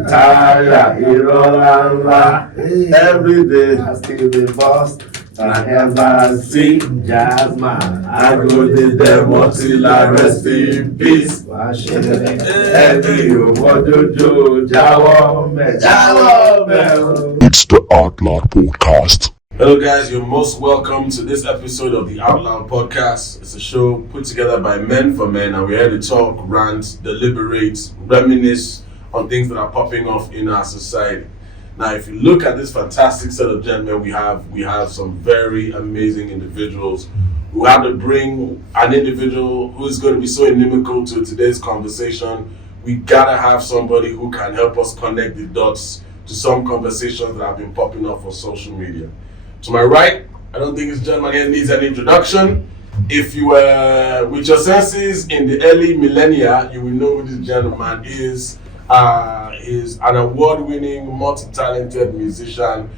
retire, every day I still the boss. I ever see Jazzman. I go to them until I rest in peace. It's the OutLoud Podcast. Hello guys, you're most welcome to this episode of the OutLoud Podcast. It's a show put together by men for men, and we're here to talk, rant, deliberate, reminisce on things that are popping off in our society. Now, if you look at this fantastic set of gentlemen we have some very amazing individuals who have to bring an individual who is going to be so inimical to today's conversation. We gotta have somebody who can help us connect the dots to some conversations that have been popping up on social media. To my right, I don't think this gentleman here needs an introduction. If you were with your senses in the early millennia, you will know who this gentleman is. He's an award-winning, multi-talented musician.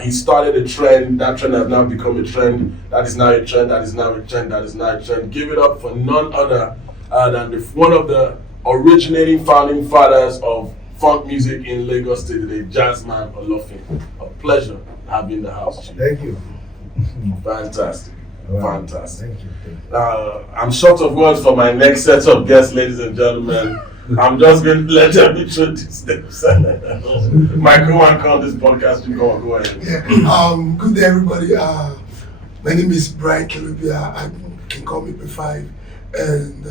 He started a trend. That trend has now become a trend. That is now a trend. That is now a trend. That is now a trend. Give it up for none other than one of the originating founding fathers of funk music in Lagos State today, Jazzman Olofin. A pleasure having you in the house. Thank you. Fantastic. Wow. Fantastic. Thank you. I'm short of words for my next set of guests, ladies and gentlemen. I'm just going to let them introduce themselves. My co-anchor on this podcast, you go ahead. Yeah. Good day, everybody. My name is Brian Kelubia. I can call me P5. And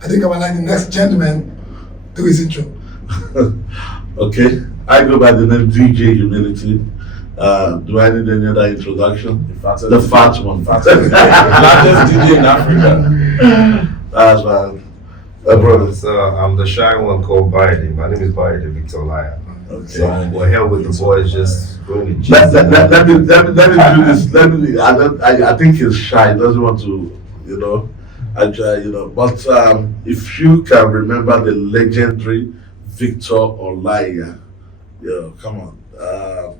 I think I would like the next gentleman do his intro. Okay, I go by the name DJ Humility. Do I need any other introduction? The fat one. Largest DJ in Africa. That's right. Brother, so I'm the shy one called Biden. My name is Biden Victor Laya. Okay. So we're here with the boys just going to Let me do this. I think he's shy. He doesn't want to, But if you can remember the legendary Victor Olaya, come on.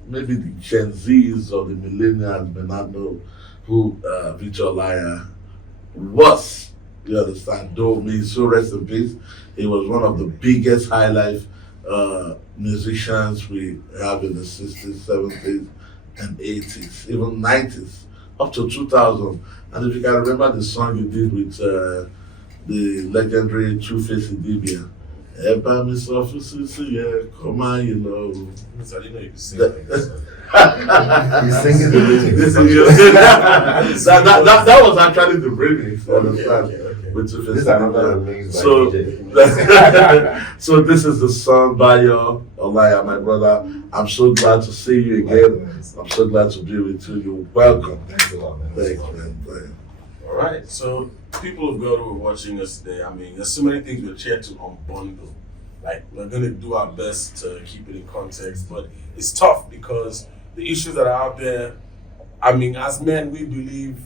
Maybe the Gen Zs or the millennials may not know who Victor Olaya was. You understand? Though may so rest in peace. He was one of the biggest high life musicians we have in the 60s, 70s, and 80s, even 90s, up to 2000. And if you can remember the song you did with the legendary Two-Face Idibia, Eba Miss Officer, yeah, come on, I didn't know you could sing like this. He's singing the lyrics. This is your that was actually the remix, understand? Okay. With Two-Face This is another Idibia. mix by So, DJ. so this is the song by your Olaya, my brother. I'm so glad to see you again. I'm so glad to be with you. You're welcome. Thanks a lot, man. Thanks, man. All right, so people of God who are watching us today, there's so many things we're here to unbundle. Like, we're going to do our best to keep it in context, but it's tough because the issues that are out there, as men, we believe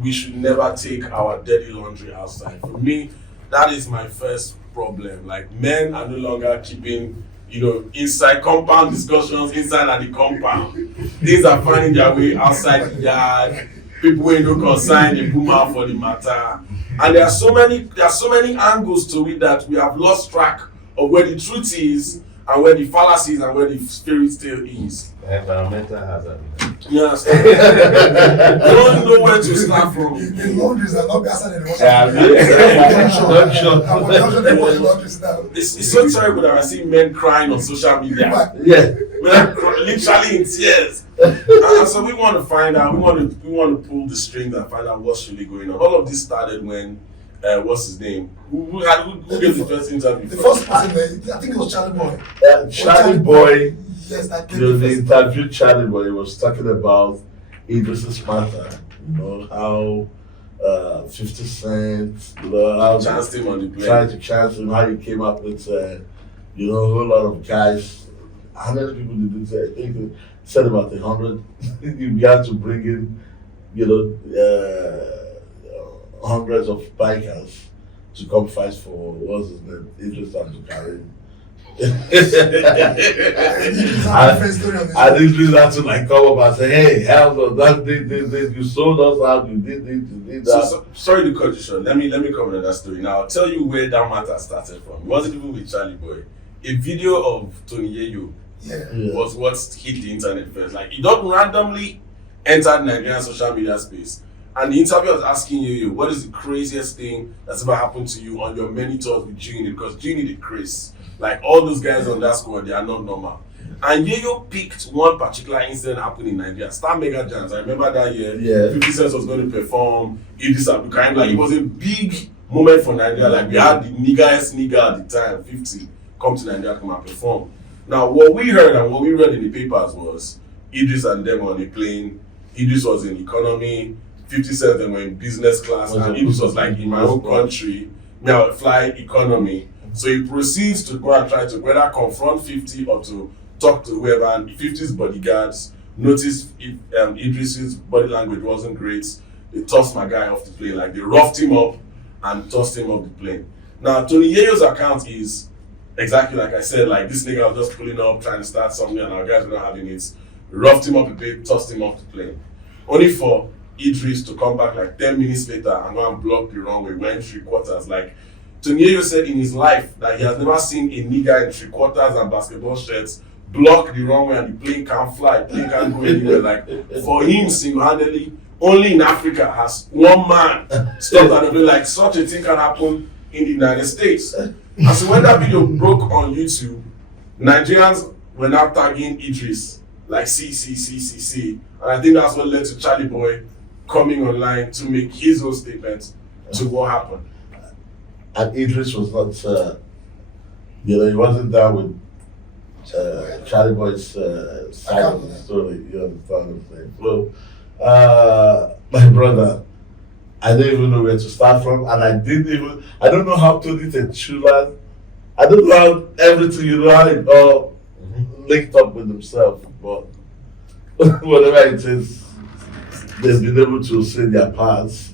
we should never take our dirty laundry outside. For me, that is my first problem. Like, men are no longer keeping, inside compound discussions inside at the compound. Things are finding their way outside the yard. People who no concern, they boom out for the matter. And there are so many angles to it that we have lost track of where the truth is and where the fallacy is and where the fairy tale is. Environmental hazard. Yes. You don't know where to start from. The laundries are not outside the washing. It's It's so terrible that I see men crying on social media. Yeah. Men literally in tears. And so we want to find out, we want to pull the strings and find out what's really going on. All of this started when, what's his name? Who gave the first interview? The first person, I think it was Charlie Boy. Charlie Boy. Yes, that came The first. interview Charlie Boy was talking about Idris' matter, how 50 Cent, how Chanced him on the plane. tried to chance him, how he came up with, a whole lot of guys. How many people did he say? I think he said about 100. He began to bring in, hundreds of bikers to come fight for, what's his name, Idris Abdulkarim. I didn't have to come up and say, hey, hell no, that this, you sold us out, you did this, you did that. So, sorry to cut you short. Let me come with that story. Now I'll tell you where that matter started from. It wasn't even with Charlie Boy. a video of Tony Yayo was what hit the internet first. Like, he don't randomly entered Nigerian social media space. And the interviewer was asking Yayo, what is the craziest thing that's ever happened to you on your many tours with Genie? Because Genie did craze. Like, all those guys on that squad, they are not normal. And Yayo picked one particular incident happened in Nigeria. Star Mega Jams. I remember that year. 50 Cent was going to perform. Idris Abdulkarim. Like, it was a big moment for Nigeria. Like, we had the nigga at the time, 50, come to Nigeria, come and perform. Now, what we heard and what we read in the papers was Idris and them on a plane. Idris was in economy. 50 Cent them were in business class. And Idris was like, in my own country, me, I would fly economy. So he proceeds to go and try to whether confront 50 or to talk to whoever, and 50's bodyguards noticed Idris's body language wasn't great. They tossed my guy off the plane, like they roughed him up and tossed him off the plane. Now, Tony Yayo's account is exactly like I said, like this nigga was just pulling up, trying to start something, and our guys were not having it. Roughed him up a bit, tossed him off the plane. Only for Idris to come back like 10 minutes later and go and block the runway, went 3/4. Like, Tony Yayo said in his life that he has never seen a nigga in 3/4 and basketball shirts block the runway and the plane can't fly, plane can't go anywhere. Like, for him, single-handedly, only in Africa has one man stopped at the plane. Like, such a thing can happen in the United States. And so when that video broke on YouTube, Nigerians were now tagging Idris, like, see. And I think that's what led to Charlie Boy coming online to make his own statement to what happened. And Idris was not, he wasn't there with Charlie Boy's side of the story, you understand what I'm saying? So, my brother, I didn't even know where to start from, and I don't know how to do it, Chula. I don't know how everything, how it all linked up with himself, but whatever it is, they've been able to say their parts.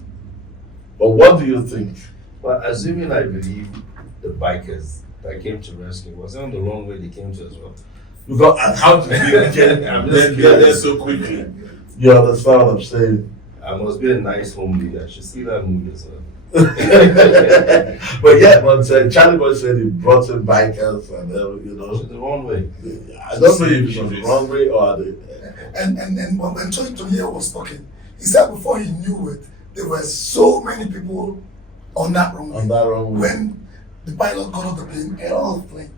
But what do you think? Well, assuming I believe the bikers that came to rescue, was it on the wrong way they came to as well? Because how did they get there so quickly? You understand what I'm saying? I must be a nice homely. I should see that movie as well. but Charlie Boy said he brought in bikers and The wrong way. I don't know if it was the wrong way or the. And when Tony was talking, he said before he knew it, there were so many people on that runway. When the pilot got off the plane, get off the plane.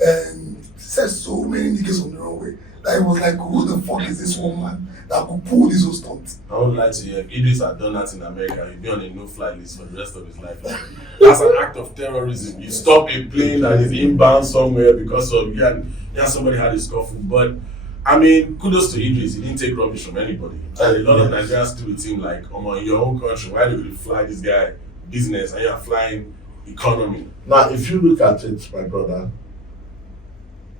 And he said so many niggas on the runway that it was like, who the fuck is this woman that could pull this whole stunt? I would like to, if Idris had done that in America, he'd be on a no-fly list for the rest of his life. That's an act of terrorism. You stop a plane that is inbound somewhere because of somebody had a scuffle. But I mean, kudos to Idris. He didn't take rubbish from anybody. And a lot of Nigerians still with him like, in your own country, why do you fly this guy business and you're flying economy? Now, if you look at it, my brother,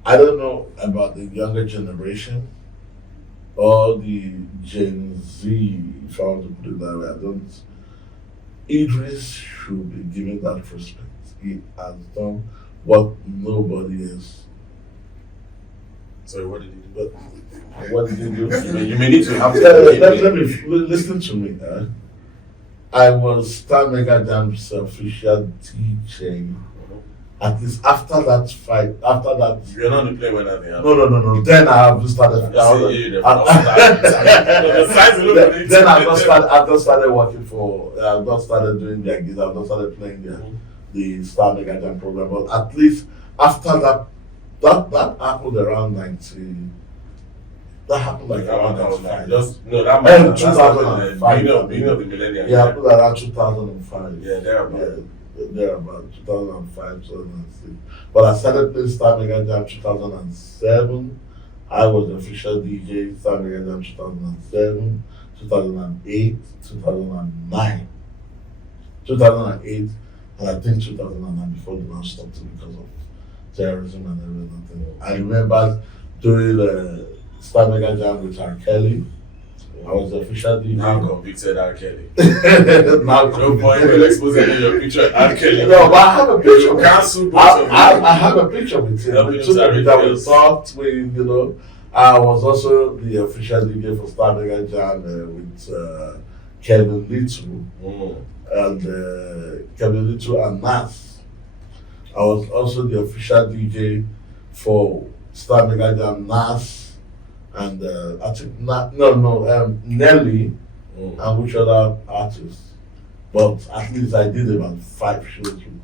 I don't know about the younger generation or the Gen Z, if I want to put it that way. I don't. Idris should be given that respect. He has done what nobody else. Sorry, what did he do? What did he do? You may need to have let me listen to me. I was Star Mega Jam's official DJ. At least after that fight, You're not on the plane when that thing happened. No. Then I have just started. Then I've just started working for. I've just started doing their gigs. I've just started playing the Star Mega Jam program. But at least after that happened around 90. That happened like around 95. That might 2005. Beginning of the millennium. Yeah, happened around 2005. Yeah, thereabout. There about 2005, 2006. But I started playing Star Mega Jam 2007. I was the official DJ Star Mega Jam 2007, 2008, 2009. 2008, and I think 2009 before the man stopped it because of terrorism and everything. I remember doing the Star Mega Jam with R. Kelly. I was the official DJ. Now convicted R. Kelly. No point in exposing your picture R. Kelly. No, but I have a picture. You cancel both of I have a picture with him. We talked with, I was also the official DJ for Star Mega Jam with Kevin Little. And Kevin Little and Nas. I was also the official DJ for Star Mega Jam, Nas, and I think Nelly, and which other artists. But at least I did about 5 shows with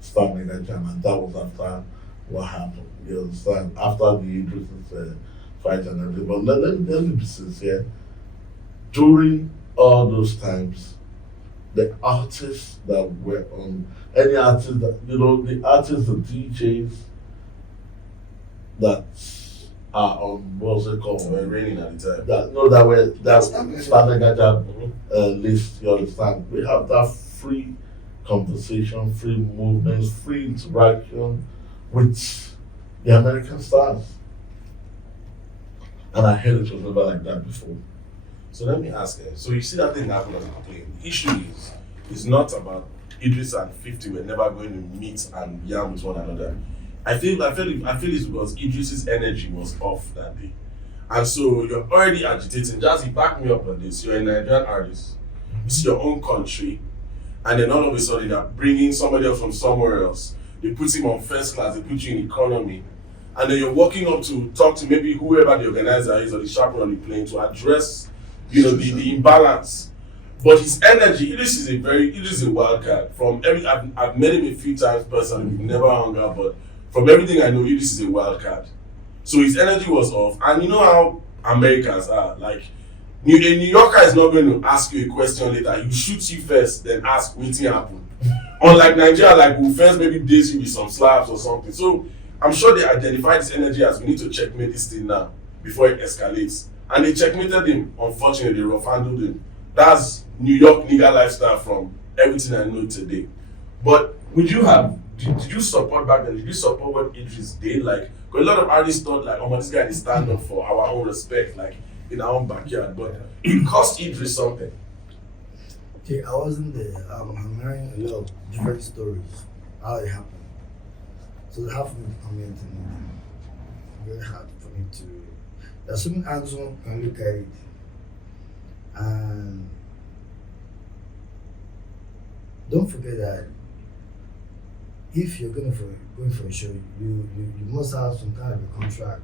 Star Mega Jam, and that was after what happened. You understand? After the Idris fight and everything. But let me be sincere. During all those times, the artists that were on, any artist that, the artists, the DJs that are on, what's it called? Were raining at the time. That Star Mega Jam list, you understand? We have that free conversation, free movements, free interaction with the American stars. And I heard it was never like that before. So let me ask you. So you see that thing happen on the plane. The issue is not about Idris and 50 were never going to meet and yarn with one another. I feel it's because Idris's energy was off that day. And so you're already agitating. Jazzy, back me up on this. You're a Nigerian artist. It's your own country. And then all of a sudden they're bringing somebody else from somewhere else. They put him on first class, they put you in economy. And then you're walking up to talk to maybe whoever the organizer is or the chaperone on the plane to address, the imbalance. But his energy, Idris is a wild card. I've met him a few times personally, we've never hung out, but from everything I know, Idris is a wild card. So his energy was off. And you know how Americans are, like, a New Yorker is not going to ask you a question later. He shoots you first, then ask what happened. Unlike Nigeria, like, we'll first maybe daze you with some slaps or something. So I'm sure they identified this energy as we need to checkmate this thing now before it escalates. And they checkmated him. Unfortunately, they rough handled him. That's New York nigga lifestyle from everything I know today. But did you support back then? Did you support what Idris did? Like, because a lot of artists thought, like, oh, this guy is stand up for our own respect, like, in our own backyard. But it cost Idris something. Okay, I wasn't there. I'm hearing a lot of different stories, how it happened. So it's hard for me to comment on it. Very hard for me to. There's so many angles one can look at it. And don't forget that if you're going for a show, you must have some kind of a contract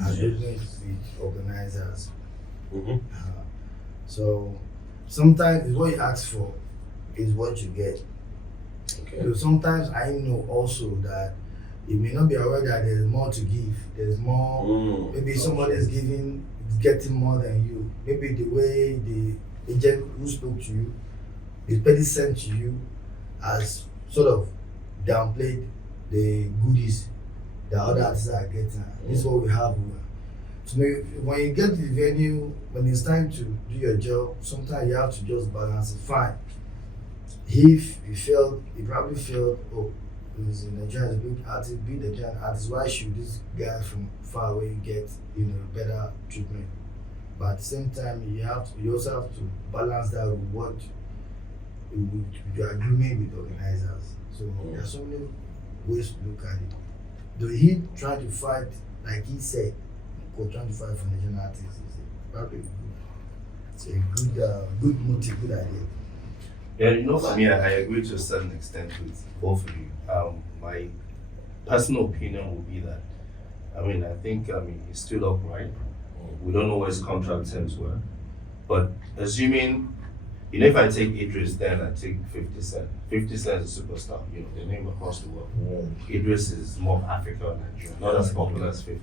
agreement with organizers. Mm-hmm. So sometimes what you ask for is what you get. Okay. So sometimes I know also that you may not be aware that there's more to give. There's more. Maybe somebody is getting more than you. Maybe the way the agent who spoke to you, the petty sent to you, has sort of downplayed the goodies that other artists are getting. This is what we have. So maybe when you get to the venue, when it's time to do your job, sometimes you have to just balance it. Fine. If he probably felt, oh, he's a Nigerian big artist, be the Nigerian artist, why should this guy from far away get better treatment? But at the same time, you also have to balance that with your agreement with the organizers. So there are so many ways to look at it. Though he tried to fight, like he said, trying to fight for Nigerian artists, is probably it's a good motive, good idea. Yeah, for me, I agree to a certain extent with both of you. My personal opinion would be that, I think he's still upright. We don't know what his contract terms were. But assuming, if I take Idris, then I take 50 Cent. 50 Cent is a superstar, the name across the world. Idris is more Africa and Nigeria, not as popular as 50.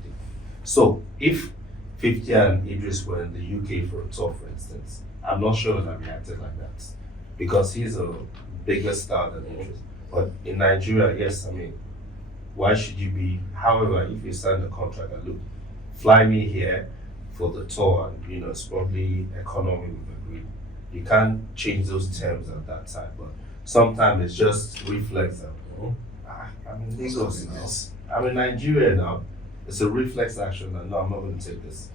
So if 50 and Idris were in the UK for a tour, for instance, I'm not sure that I reacted like that. Because he's a bigger star than Idris. But in Nigeria, yes, why should you be? However, if you sign the contract and look, fly me here for the tour, and it's probably economy we've agreed. You can't change those terms at that time. But sometimes it's just reflex that, Lagos in this. Nigeria now, it's a reflex action that no, I'm not going to take this.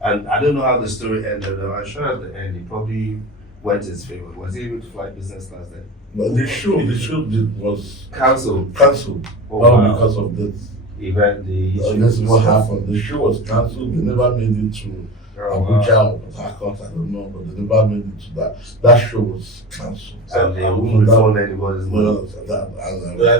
And I don't know how the story ended. I'm sure at the end he probably went his favor. Was he able to fly business class then? But the show was cancelled. All because of this. event, the This issue. is what happened. The show was cancelled. They never made it to Abuja or Port Harcourt. I don't know, but they never made it to that. That show was cancelled. And they won't refund anybody's money. But I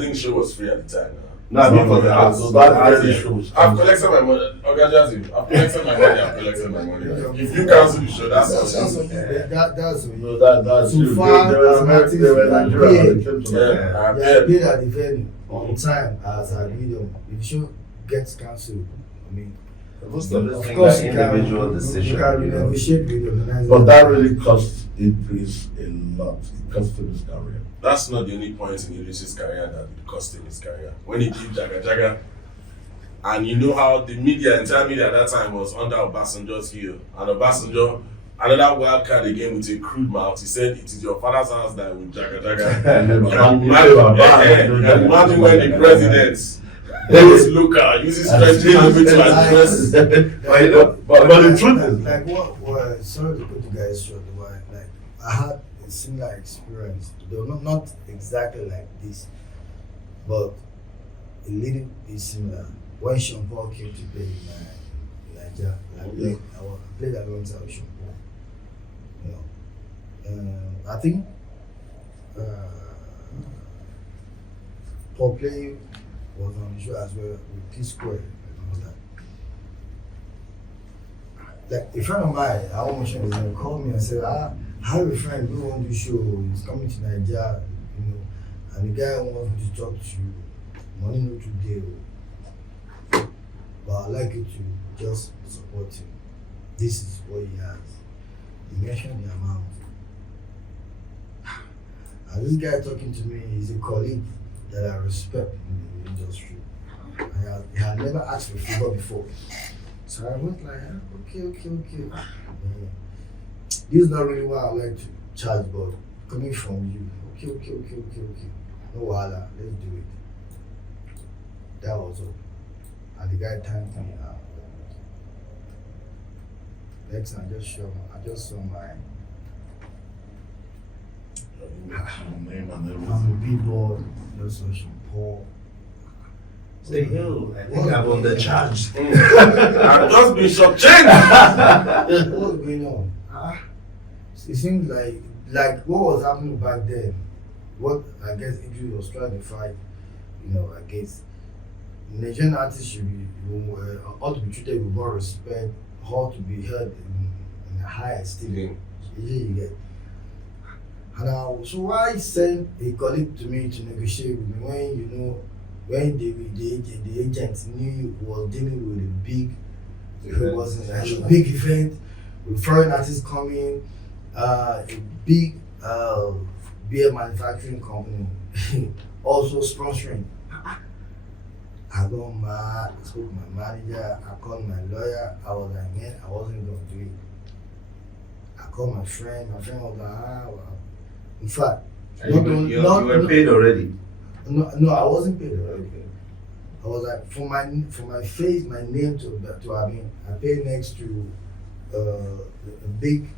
think the show was free at the time. No, I mean for the arts. So that really shows. I've collected my money. Okay, Jazzy, I've collected my money. I've collected my money. If you cancel the show, that's awesome. That's No, that's so you. far, They were as American. They were artists, Nigerian. They came to Nigeria. Yeah, Yeah, I paid at the venue on time as I agreed on. If the show gets cancelled, I mean, Most of this of thing course like you can, individual you decision. can You know. negotiate with the organizer. But that really cost Idris a lot. It cost him his career. That's not the only point in Idris's career that it cost him his career. When he did Jaga Jaga, and you know how the media, entire media at that time was under Obasanjo's heel, and Obasanjo, another wild card again with a crude mouth, he said, "It is your father's house that will Jaga Jaga." You can imagine when the president is local, uses French language to address. But the truth is, like what sorry to put you guys short, but like I had a similar experience, though not exactly like this, but a little bit similar. When Sean Paul came to play in Nigeria, I played alongside Sean Paul. You know, I think Paul play was on the show as well with P Square and all that. Like a friend of mine, I won't mention his name, called me and said, I have a friend who wants to show, he's coming to Nigeria, you know, and the guy wants me to talk to you, money no today, but I'd like you to just support him. This is what he has. He mentioned the amount. And this guy talking to me is a colleague that I respect in the industry. I had never asked for a favor before. So I went like, okay. This is not really what I like to charge, but coming from you, okay. No wahala, let's do it. That was all. And the guy thanked me. Next time, I just saw my name and I'm everything. a billboard, just saw Sean Paul. Say, yo, I think I'm on the charge. I've just been shortchanged. What's going on? It seems like what was happening back then, what I guess Idris was trying to fight, you know, against Nigerian artists should be ought to be treated with more respect, ought to be held in a high esteem. You get. And so why send a colleague to me to negotiate with me when you know when the agent knew he was dealing with a big a big event with foreign artists coming, a big beer manufacturing company also sponsoring. I got mad, I spoke to my manager, I called my lawyer, I was like, man, I wasn't gonna do it. I called my friend was like, well. In fact, You were paid already. No, I wasn't paid already. I was like, for my face, my name to I paid next to a big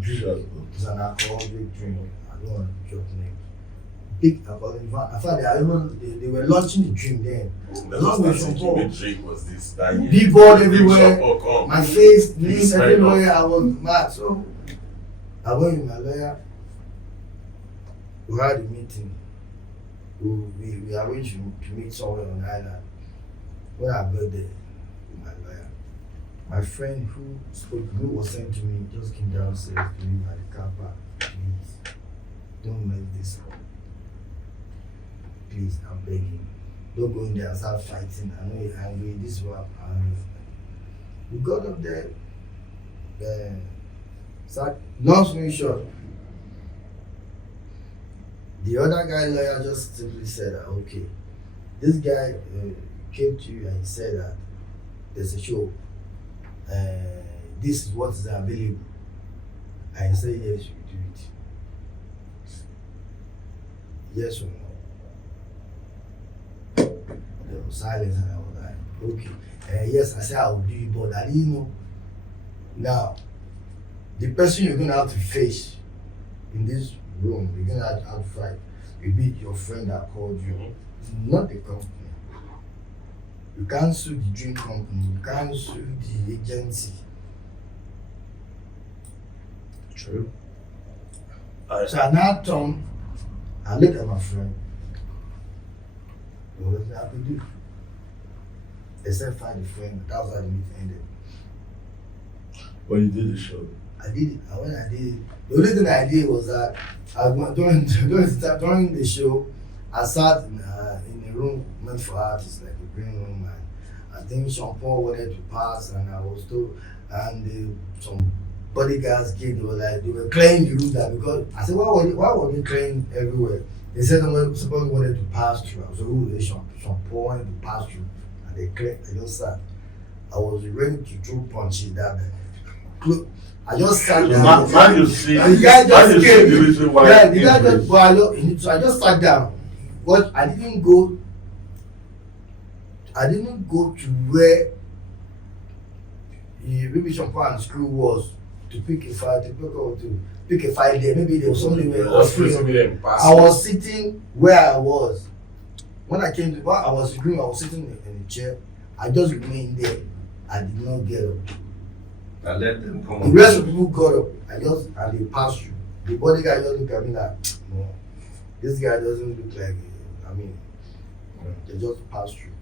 drink. It's an alcoholic drink. I don't want to drop the name. Big alcoholic. In fact, they were launching the drink then. Which drink was this? Billboard everywhere. My face, name everywhere. I was mad. So I went with my lawyer. We had a meeting. We arranged to meet somewhere on the island. When I got there with my lawyer, my friend who was sent to me just came downstairs to me at the car park. Please, don't mess this up. Please, I'm begging. Don't go in there and start fighting. I know you're angry. This is what I'm angry. We got up there. Long story short, the other guy lawyer just simply said that, okay, this guy came to you and he said that there's a show, this is what is available. And he said, yes, you do it. Yes or no? There was silence and I was like, okay. Yes, I said I will do it, but I didn't know. Now, the person you're going to have to face in this room, you're gonna have to fight. You beat your friend that called you, not the company. You can't sue the drink company. You can't sue the agency. True. So I now turn, I look at my friend. What did I have to do? Except find a friend. That was how the meeting ended. When you did the show. I did it. And when I did it, the only thing I did was that during the show, I sat in a room meant for artists, like a green room, and I think Sean Paul wanted to pass, and I was told, and some bodyguards came. They were clearing the room that because I said, why were they clearing everywhere? They said somebody wanted to pass through. I was like, Sean Paul wanted to pass through, and they cleared. I just sat. I was ready to throw punches that day. I just sat down. Now you see, the guy just came. the reason why. Yeah, the guy just. So I just sat down. But I didn't go to where maybe Champagne School was to pick a fight, to pick a fight there. Maybe there was something where I was sitting where I was. When I came to the bar, I was sitting in a chair. I just remained there. I did not get up. I let them come. The rest of the people got up. And they passed through. The bodyguard just looked at me like, no, this guy doesn't look like. They just passed through.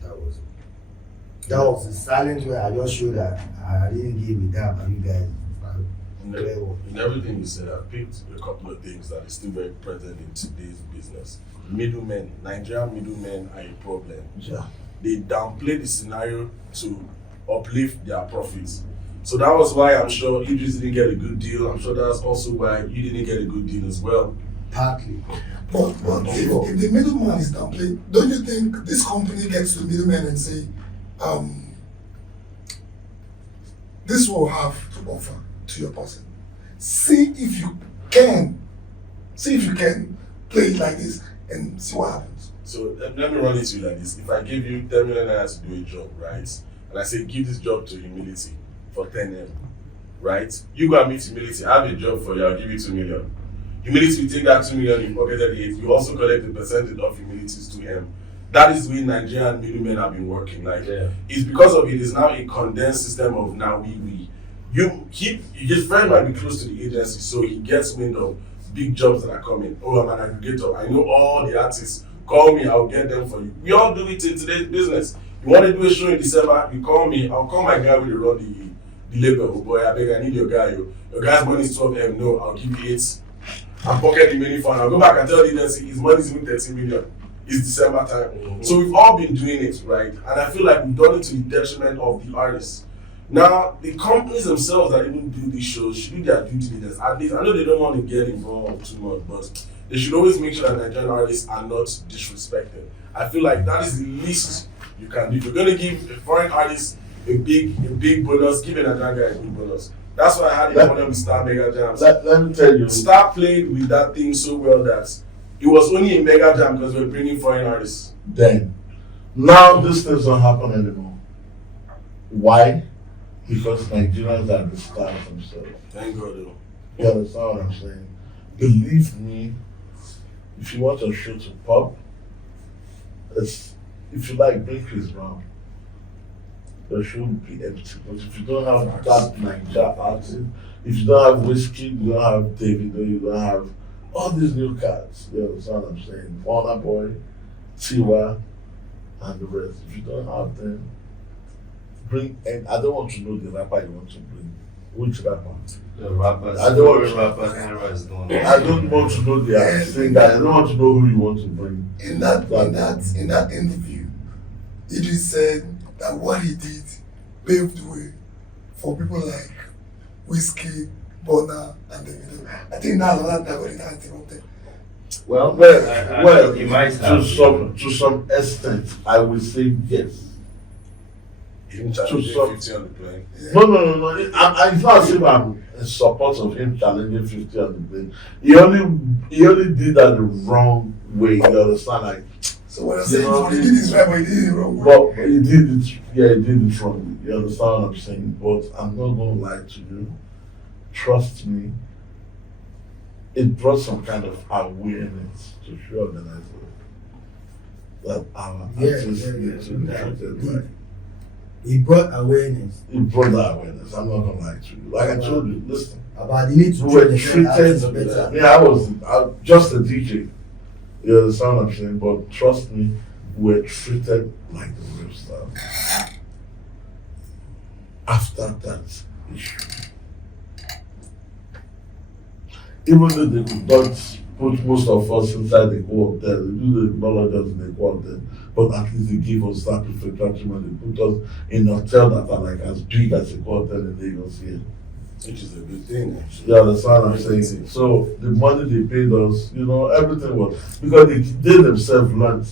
That was it. That was the silence where I just showed that I didn't give a damn about you guys. In everything you said, I picked a couple of things that is still very present in today's business. Middlemen, Nigerian middlemen are a problem. Yeah. They downplay the scenario to uplift their profits. So that was why I'm sure Idris didn't get a good deal. I'm sure that's also why you didn't get a good deal as well. Partly. But if the middleman is downplayed, don't you think this company gets to the middleman and say, this will have to offer to your person. See if you can play it like this and see what happens. So let me run it to you like this. If I give you 10 million naira to do a job, right? And I say, give this job to Humility for 10 M, right? You go and meet Humility, I have a job for you, I'll give you 2 million. Humility will take that 2 million, you pocketed it, you also collect the percentage of Humility's 2M. That is where Nigerian middlemen have been working. It's because of it is now a condensed system of now his friend might be close to the agency, so he gets wind of big jobs that are coming. Oh, I'm an aggregator. I know all the artists. Call me, I'll get them for you. We all do it in today's business. You want to do a show in December, you call me, I'll call my guy with run the label. Oh boy, I beg, I need your guy. Your guy's money is 12 M. No, I'll give you 8. I'll pocket the money fund. I'll go back and tell the agency his money is even 13 million. It's December time. Mm-hmm. So we've all been doing it, right? And I feel like we've done it to the detriment of the artists. Now, the companies themselves that even do these shows should do their due diligence. At least, I know they don't want to get involved too much, but they should always make sure that Nigerian artists are not disrespected. I feel like that is the least you can do. If you're going to give a foreign artist a big bonus, give a Nigerian guy a big bonus. That's why I had a problem with Star Mega Jams. Let me tell you. Star played with that thing so well that it was only a Mega Jam because we were bringing foreign artists. Then, now these things don't happen anymore. Why? Because Nigerians are the stars themselves. Thank God, though. You understand what I'm saying? Believe me, if you want your show to pop, if you like, bring Chris Brown. Your show will be empty. But if you don't have that Nigeria artist, if you don't have Whiskey, you don't have David, you don't have all these new cats. You understand what I'm saying? Warner Boy, Tiwa, and the rest. If you don't have them, bring, and I don't want to know the rapper you want to bring. Which rapper? The rappers. I don't want I don't want to know the singer. I don't want to know who you want to bring. In that interview, Idris said that what he did paved the way for people like Whiskey, Bonner, and David. I think now that they're going to interrupt them. Well, he might have to some extent, I will say yes. Him challenging 50 on the plane. Yeah. No. It's not as if I'm in support of him challenging 50 on the plane. He only did that the wrong way. You understand? Like, so what I'm saying, he did this right, but he did it wrong way. But he did it wrong. You understand what I'm saying? But I'm not going to lie to you. Trust me, it brought some kind of awareness to show organizers. that our Yeah, artists yeah, need to be treated like. He brought awareness He brought that awareness. I'm not gonna lie to you. Like I told you, listen, about the need to we were treat the artists treated. better. Yeah, I was just a DJ. You understand what I'm saying? But trust me, we were treated like the real stars. After that issue, even though they could not put most of us inside the hotel, they do the acknowledge us in the hotel, but at least they give us that preferential treatment. They put us in a hotel that are like as big as a hotel in Lagos here. Which is a good thing, actually. You understand what I'm saying? So the money they paid us, everything was because they themselves learned.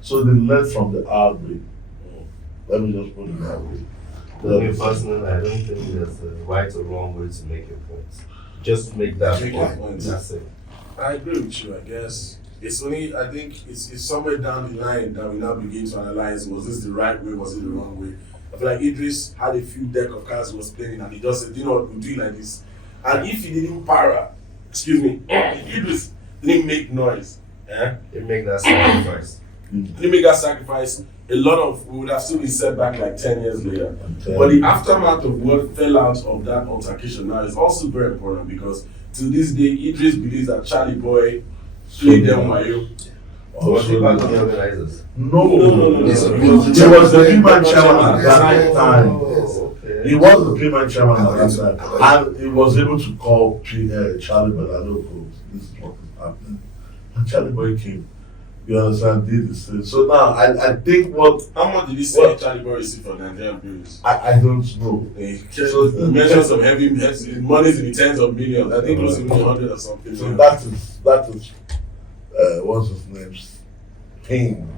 So they learned from the hard way. Let me just put it that way. Me personally, I don't think there's a right or wrong way to make your point. Just make that Make your point. point. That's it. I agree with you, I guess. It's only, I think it's somewhere down the line that we now begin to analyze, was this the right way, was it the wrong way? I feel like Idris had a few deck of cards he was playing and he just said, you know what, we'll do it like this. And if he didn't if Idris didn't make noise, They make that sacrifice. didn't make that sacrifice, we would have still been set back like 10 years later. Okay. But the aftermath of what fell out of that altercation now is also very important because to this day, Idris believes that Charlie Boy played them wayo. So was he part of the organizers? No. He's a He was the P-Man chairman at that time. Oh, okay. He was the P-Man chairman at that time. And he was able to call Charlie Belado, this is what is happening. And Charlie Boy came. You understand? Did this thing. So now, I think How much did he say Charlie Boy received for Nigerian bills? I don't know. He mentioned some heavy money in the tens of millions. I think it was even 100 or something. So that is what's his name? Pain.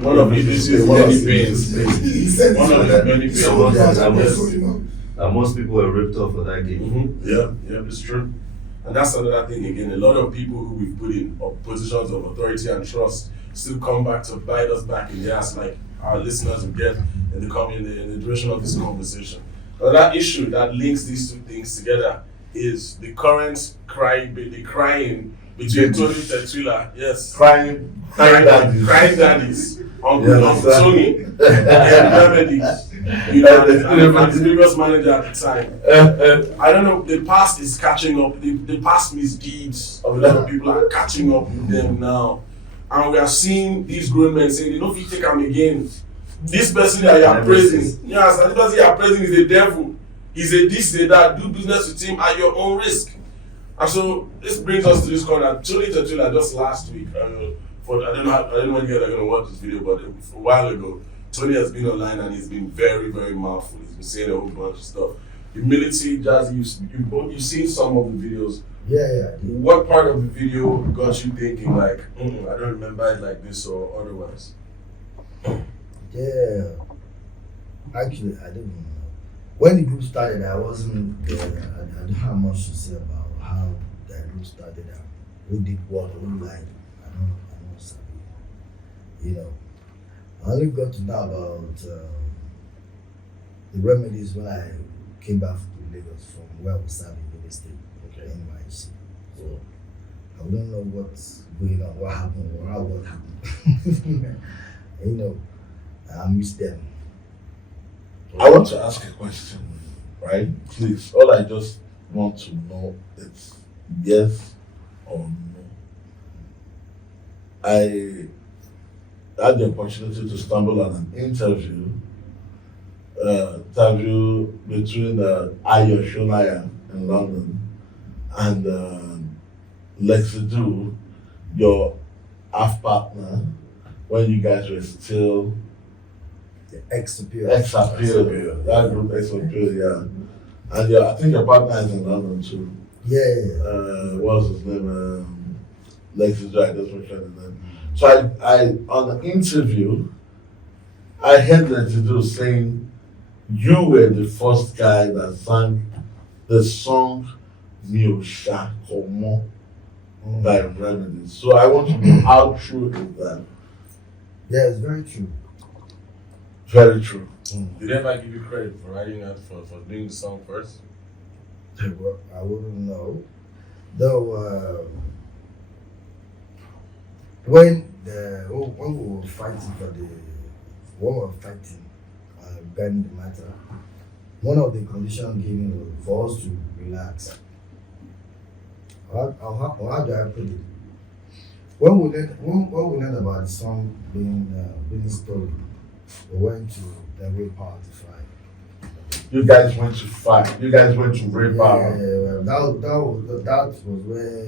One of his many pains. He said One of his many pains. So Yes. most people were ripped off for that game. Yeah, it's true. And that's another thing again. A lot of people who we've put in positions of authority and trust still come back to bite us back in the ass, like our listeners will get in the duration of this conversation. Another issue that links these two things together is the current crying between Tony Tetuila, yes, Crying daddies, Uncle Yes, Tony and Remedies. And his previous manager at the time. I don't know, the past is catching up, the past misdeeds of a lot of people are catching up with them now. And we are seeing these grown men saying, if you take him again, this person that you are praising, yes, and this person you are praising is a devil. He's a this, a that, do business with him at your own risk. And so this brings us to this corner. Tony Tetuila just last week, I don't know when you guys are going to watch this video, but a while ago, Tony has been online and he's been very, very mouthful. He's been saying a whole bunch of stuff. Humility, Jazzy, you've seen some of the videos. Yeah. What part of the video got you thinking like, I don't remember it like this or otherwise? Yeah. Actually, I don't know. When the group started, I wasn't there. I don't have much to say about how the group started and who did what, who lied. I don't sabi. I only got to know about the Remedies when I came back to Lagos from where I was serving in the state, NYC. So I don't know what's going on, what happened, or how what happened. I miss them. I want to ask a question, right? Please, all I just want to know is yes or no. I had the opportunity to stumble on an interview between Ayo Shonaya in London and Lexi Du, your half partner, when you guys were still Ex-appeal. that group Ex-appeal, yeah. And I think your partner is in London too. Yeah. What's his name? Lexi Du, I just mentioned his name. So I on the interview, I heard Lexi Du saying you were the first guy that sang the song Miosha Komo by Remedy. So I want to know how true is that? Yeah, it's very true. Very true. Did they ever give you credit for writing that, for doing the song first? I wouldn't know. Though, when when we were fighting regarding the matter, one of the conditions given was for us to relax. How do I put it? When we learned about the song being stolen, we went to the rape power to fight. You guys went to fight. You guys went to rape power. Yeah, that was where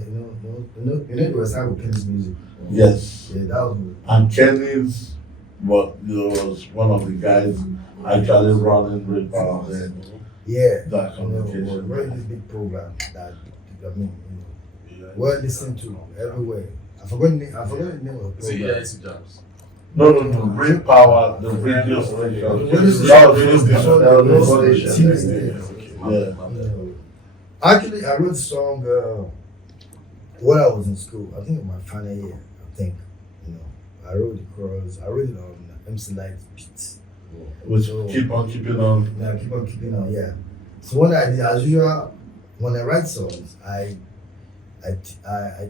the West Side Kenny's music. Yes. Yeah, that was. And Kenny's was one of the guys actually running rape power then. Yeah, That communication. it was a very big program that well listened to everywhere. I forgot the name of the Is it program. EIC Jams? No, Rape Power, the radio station. That was radio station. Yeah. Actually, I wrote a song when I was in school. I think in my final year. I wrote the chorus. I wrote it on MC Light beats. Which keep on keeping on. Yeah, keep on keeping on. Yeah. So what I did, as usual, when I write songs, I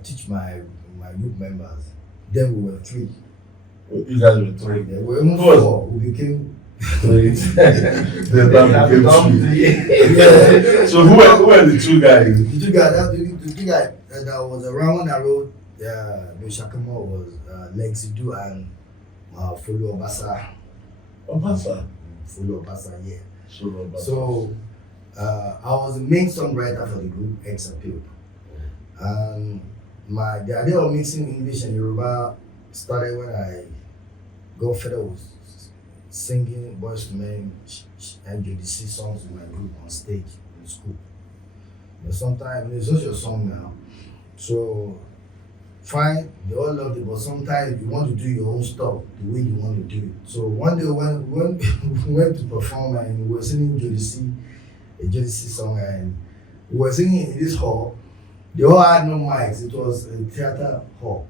teach my group members. Then we were 3. You guys were 3. Yeah, we were almost 4. We became 3. Then that became 3. yeah. So who were the 2 guys? The 2 guys that was around when I wrote the Shakamo was Lexidu and Fulu Obasa. Obasa. Fulu Obasa, yeah. Sure, Obasa. So I was the main songwriter for the group X Appeal. And the idea of mixing English and Yoruba started when I got fed up with singing Boys to Men and JDC songs with my group on stage in school. Sometimes it's not your song now. So fine, they all loved it, but sometimes you want to do your own stuff the way you want to do it. So one day when we went to perform and we were singing a JDC song, and we were singing in this hall. They all had no mics. It was a theater hall,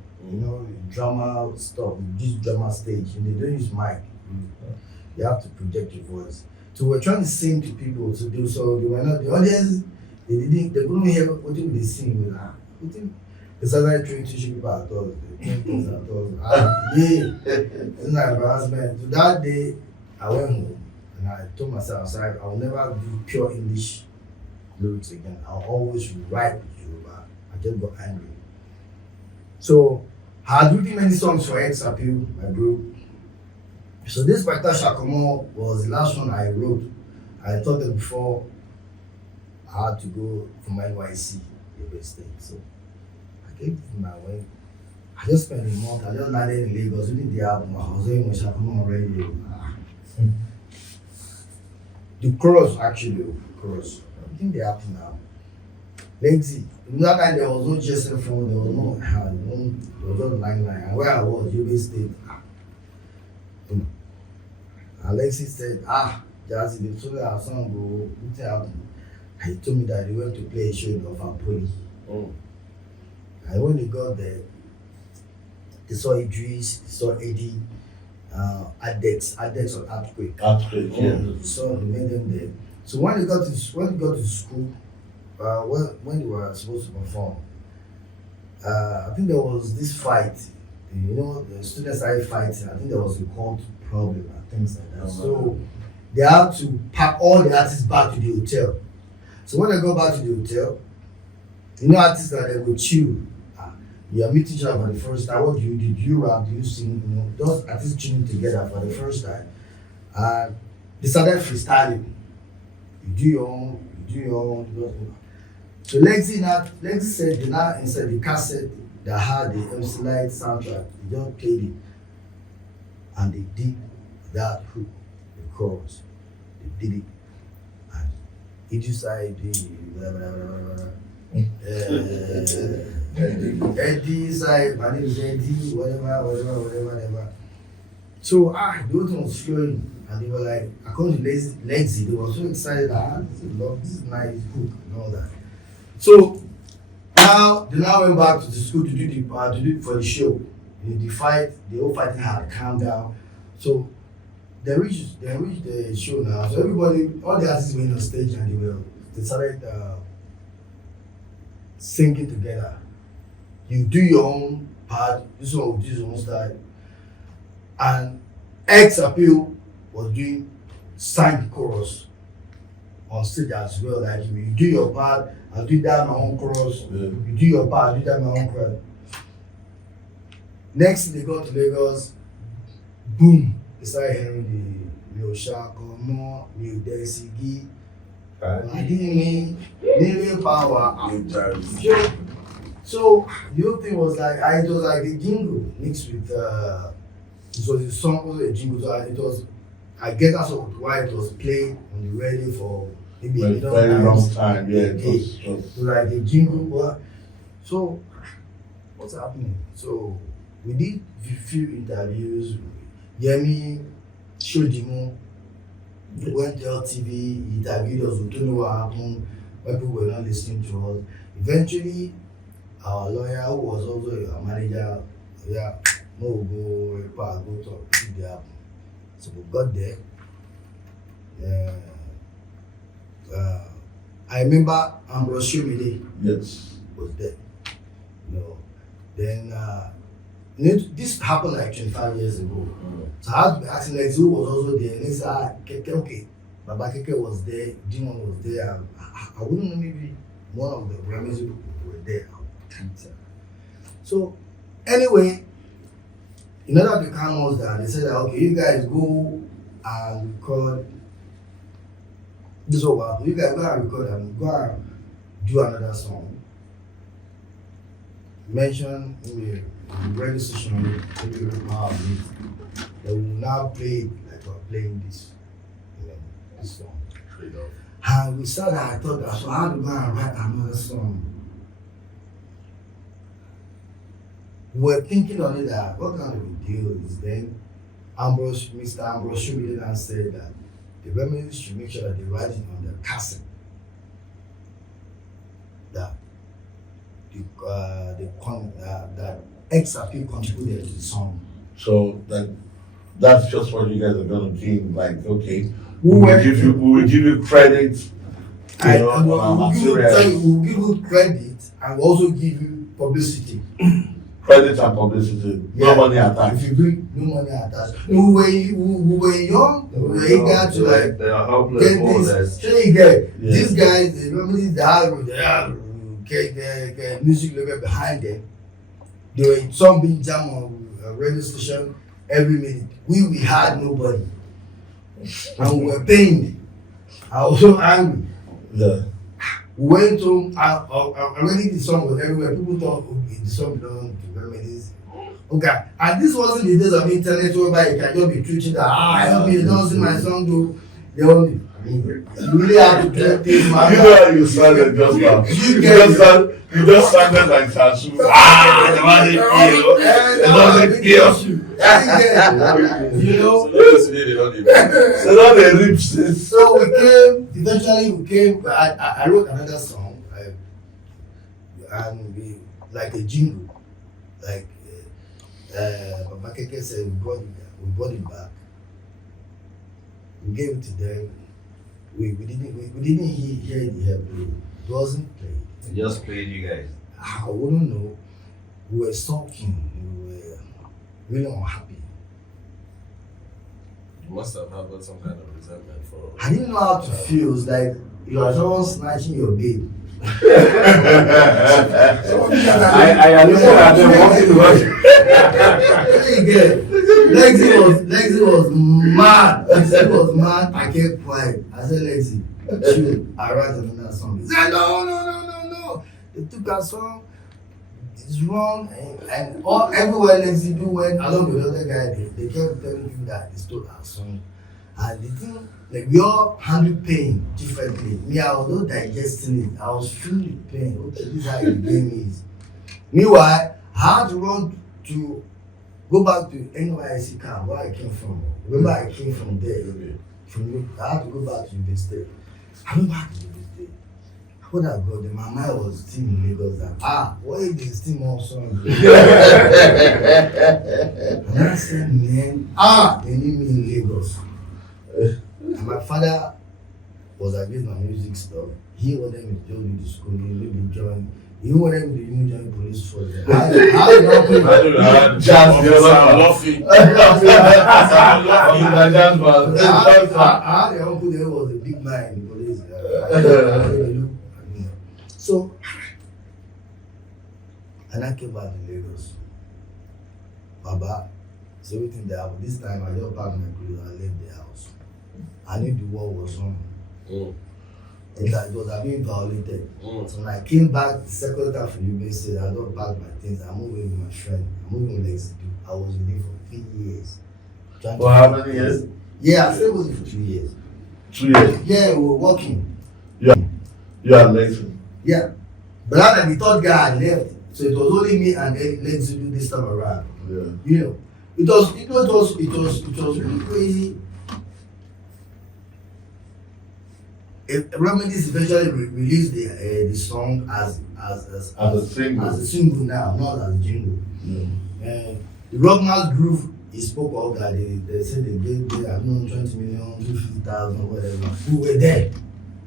drama stuff, this drama stage, and they don't use mic. You have to project your voice. So we're trying to sing to people. So they were not the audience. They couldn't hear what they sing. They started trying to teach people at all. They came things at all. It's an embarrassment. So that day, I went home and I told myself, I will never do pure English lyrics again. I'll always write Yoruba. I just got angry. So I had written many songs for X Appeal, my group. So this Baita Shakomo was the last one I wrote. I thought that before I had to go from NYC, Yobe State. So I gave it my way. I just spent a month. I just landed in Lagos. We did the album. I was doing with Shakomo on radio. The chorus, I think they happen now. Legacy. That time there was no GSM phone, there was no line. And where I was, Yobe State. Alexis said, Jazzy, they told me our song go, what happened? He told me that they went to play a show in Ofapoli. And when they got there, they saw Idris, they saw Eddie, Adex or Earthquake. Yeah. So they made them there. So when they got to school, when they were supposed to perform, I think there was this fight. The students started fighting. I think there was a court problem and things like that. So they had to pack all the artists back to the hotel. So when they go back to the hotel, artists that they would chill. You are meeting each other for the first time. What do you do? Do you rap? Do you sing? Those artists chilling together for the first time. And they started freestyling. You do your own. So Lexi said they now inside the cassette that had the MC Light soundtrack, they just played it. And they did that hook, the chorus. They did it. And it just like Eddie side, my name is Eddie, whatever. So the whole thing was flowing. And they were like, according to Lexi, they were so excited that this is nice hook and all that. So now they went back to the school to do it for the show. The whole fighting had calmed down. So they reached the show now. So everybody, all the artists went on stage and they started singing together. You do your own, part, this one will do his own style. And X Appeal was doing sang chorus on stage as well. Like you do your part, I'll do that my own chorus. Yeah. You do your part, I'll do that my own chorus. Next they got to Lagos, boom, they started hearing the Yoshako, New Desigi, Adini, Nile Power. So the whole thing was like, it was like a jingle mixed with, so the song was a jingle, so it was, I get that's why it was played on the radio for maybe a very long time. Yeah, it was like a jingle. But so what's happening? So we did a few interviews. Yemi Shodimo went to LTV, he interviewed us. We don't know what happened. When people were not listening to us. Eventually, our lawyer, who was also a manager, go talk to the happen. So we got there. I remember Ambrose Shomide was there. Then this happened like 25 years ago. So I had to be asking like who was also there. And they said, okay, Baba Keke was there, Demon was there. I wouldn't know, maybe one of the Grammys people were there. I can't tell. So anyway, in order to calm us down, they said that okay, you guys go and record this over. You guys go and record and go and do another song. Mention in the radio station, maybe power of it. They will now play it like we're playing this, this song. And we started, I thought that so how to go and write another song. We're thinking on it that what kind of a deal is then Mr. Ambrose Shomide said that the remedies should make sure that they write it on the cassette. That that XRP contributed to the song. So that's just what you guys are gonna do. Like, okay, we will give you credit. We'll give you credit and we'll also give you publicity. Credit and publicity, no money attached. If you bring no money attached. We were young, we were eager to like get this. So you get these guys, they normally they have music label behind them. They were some being jammed on a radio station every minute. We had nobody. And we were paying. I was so angry. Yeah. We went home, already the song was everywhere. People thought, okay, the song belonged to remedies. Okay, and this wasn't the days of internet whereby you can just be preaching that, help me, don't sing my song, do. They only, you really have to get this man. You know how you sounded just now. You just sounded like Shasu. The man is ill. You know? So now they rip shit. So we came, I wrote another song, and we, like a jingle, like Baba Keke said, we brought it back. We gave it to them. We didn't hear the airplay. It wasn't played. It just played you guys. I wouldn't know. We were sulking. We were really unhappy. You must have had some kind of resentment for. I didn't know how to feel. It's like you are someone snatching your babe. I understand that they wanted to watch. Lexi was mad. Lexi was mad. I kept quiet. I said, Lexi, chill. I write another song. He said, no. They took our song. It's wrong. And everywhere Lexi do went along with the other guy, they kept telling him that they stole our song. And the thing, like we all handle pain differently. Me, I was not digesting it. I was feeling the pain. Okay, this is how the game is. Meanwhile, I had to run to go back to NYC camp where I came from. Remember, I came from there. I had to go back to the state. I went back to the state. When I got there, my mind was still in Lagos. Like, what is this thing also? And I said, man, they need me in Lagos. And my father was against my music stuff. He wanted me to just do the school, maybe join Even when they even join police for them. How did not put Jazzman Olofin. How the uncle there was a big man in the police. So, and I came back to Lagos. Baba, so everything that happened. This time I just packed my clothes and left the house. I knew the war was on. It was being violated. So when I came back the second time from university, I don't pack my things. I moved with my friend. I moved with Lexi. I was with him for 3 years. For how many years? Yeah, I stayed with him for 2 years. 2 years. Yeah, we were working. You are Lexi. Yeah. But after the third guy had left, so it was only me and Lexi do this time around. Yeah. You know, it was really crazy. Remedies eventually released the song as a single now, not as a jingle. The Rockman's Groove he spoke of that they said they had 20 million, 250,000, whatever. We were there.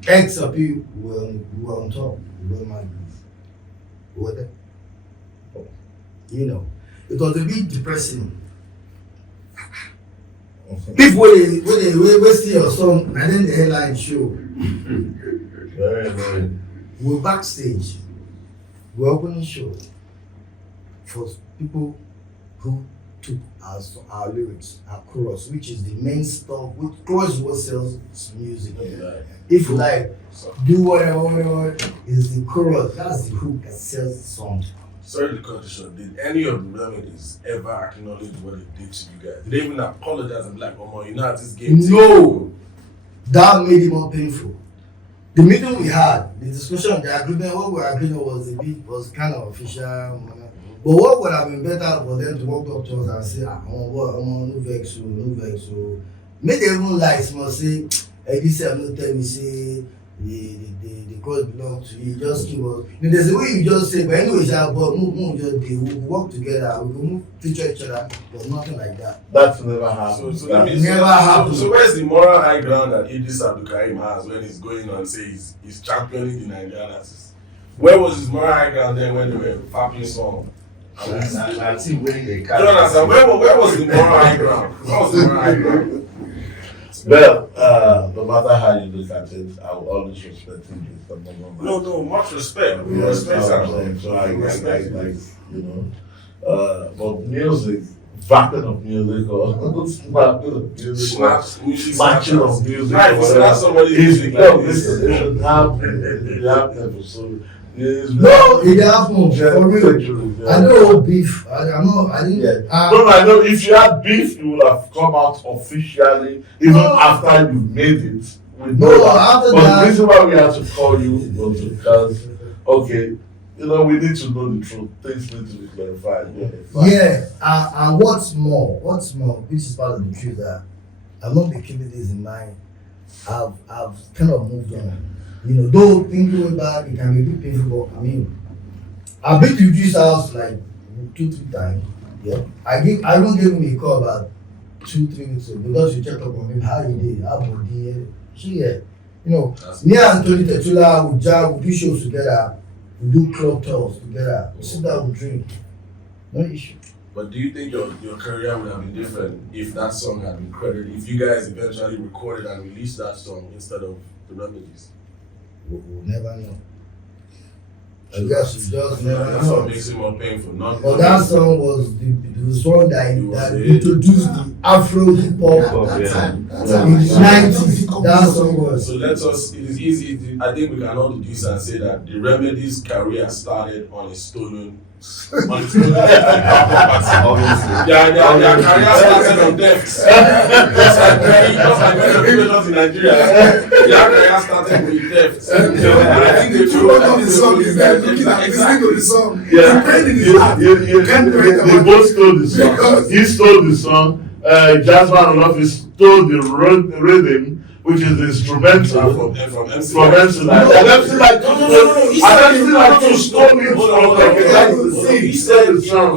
X of people were on top. The Rockman's Groove. We were there. You know, it was a bit depressing. People when they see your song and then the headline show. Very. We're backstage. We're opening show for people who took our lyrics, our chorus, which is the main stuff. Which chorus is what sells music. If you like, do whatever is the chorus. That's the hook that sells the song. Sorry to cut you short. Did any of the Remedies ever acknowledge what they did to you guys? Did they even apologize and be like, "Oh, you know how this game?" No, that made it more painful. The meeting we had, the discussion, the agreement, what we agreed on was kind of official. But what would have been better for them to walk up to us and say, I'm on no vex, so make them even lie, small say, hey, this I'm not telling me, say, the cross belongs to you, just give us. There's a way you just say, but anyway, we work together, we can move feature each other, but nothing like that. That's never happened. So never happened. So where's the moral high ground that Idris Abdulkarim has when he's going on and says he's championing the Nigerian artists? Where was his moral high ground then when they were fapping song? I think when they I don't understand. Where was the moral high ground? Where was the moral high ground? Well, no matter how you look at it, I will always respect him. No, much respect. We Yeah, respect that's what I'm him. saying. So I you know, but music, vaping of music or vaping of music, matching of music, Right, or so whatever, that's somebody's is music no, like this. it should happen. It happened so. No, it happened for real. I know beef. I didn't. Yeah. No, I know if you had beef, you would have come out officially, even after you made it. After but that. the reason why we had to call you was because, okay, we need to know the truth. Things need to be clarified. Yeah, and what's more, which is part of the truth that I've not been keeping this in mind. I've kind of moved on. Though thinking way back, it can be a bit painful, but I've been to Juice's house like 2-3 times. Yeah. I even gave him a call about 2-3 weeks ago because you check up on him, how he did, how body. Me and Tony Tetula we do shows together, we do club tours together, we sit down, we drink. No issue. But do you think your career would have been different if that song had been credited? If you guys eventually recorded and released that song instead of the Remedies? We'll never know. I guess we just never know. That's what makes it more painful. But that song was the song that introduced the Afro hip hop That time. in the 90s. That song was. So it is easy. I think we can all deduce and say that the Remedies' career started on a stolen. Obviously. Their career started on theft. Just like many villagers in Nigeria. Their career started with theft. And I think The truth of the song is that looking at listening to the song, Yeah. the pain in his heart. They both stole the song. He stole the song. Jazzman Olofin stole the rhythm, which is the instrumental from MC. from MC Light. And MC Light stole it from He said the song.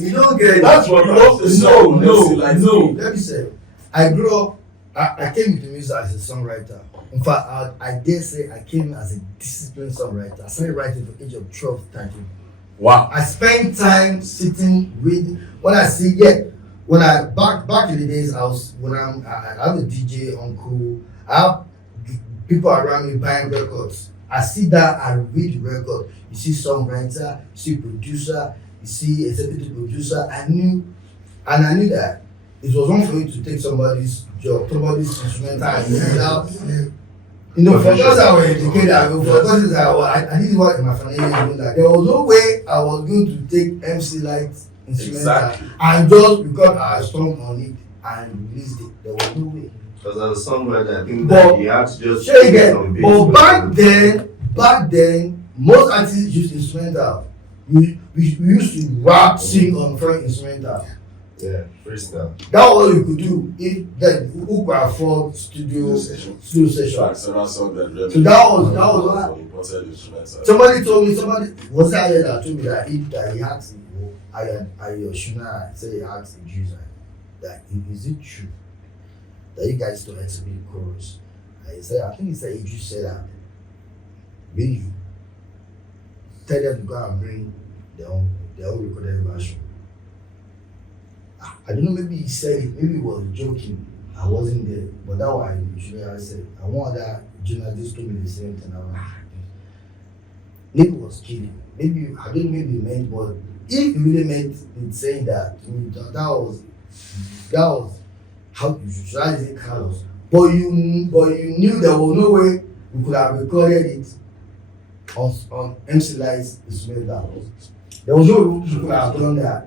You don't get it. That's what the song. No. Let me say, I grew up I came into music as a songwriter. In fact, I dare say I came as a disciplined songwriter. I started writing at the age of 12, 13. Wow. I spent time sitting, reading. When I back in the days, I have a DJ uncle. I have people around me buying records. I sit down and read the record. You see songwriter, you see producer, you see executive producer. I knew that it was wrong for you to take somebody's job, somebody's instrumental, and without, for those that were educated, for those that I didn't work in my family, that there was no way I was going to take MC Light's instrumental and just because I sung on it and released it. There was no way. Because as a songwriter, I think that you have to just back then, most artists used instrumental. We used to rap, sing on French instrumental. Yeah, freestyle. That was what you could do if who could afford studio session. So that was somebody told me, was that here that told me that he asked Shuna said he asked the Jews that is it true that you guys don't have to be the chorus? And he said, I think he said Idris said that when you tell them to go and bring their own recorded version. I don't know, maybe he said it, maybe he was joking. I wasn't there, but that was I said. I want that journalist told me the same thing. I was like, maybe he was kidding. Maybe I don't know, maybe he meant, but if he really meant in saying that, that was how you should try to say Carlos. But you knew there was no way we could have recorded it on MC Light's instrumental. There was no way we could have done that.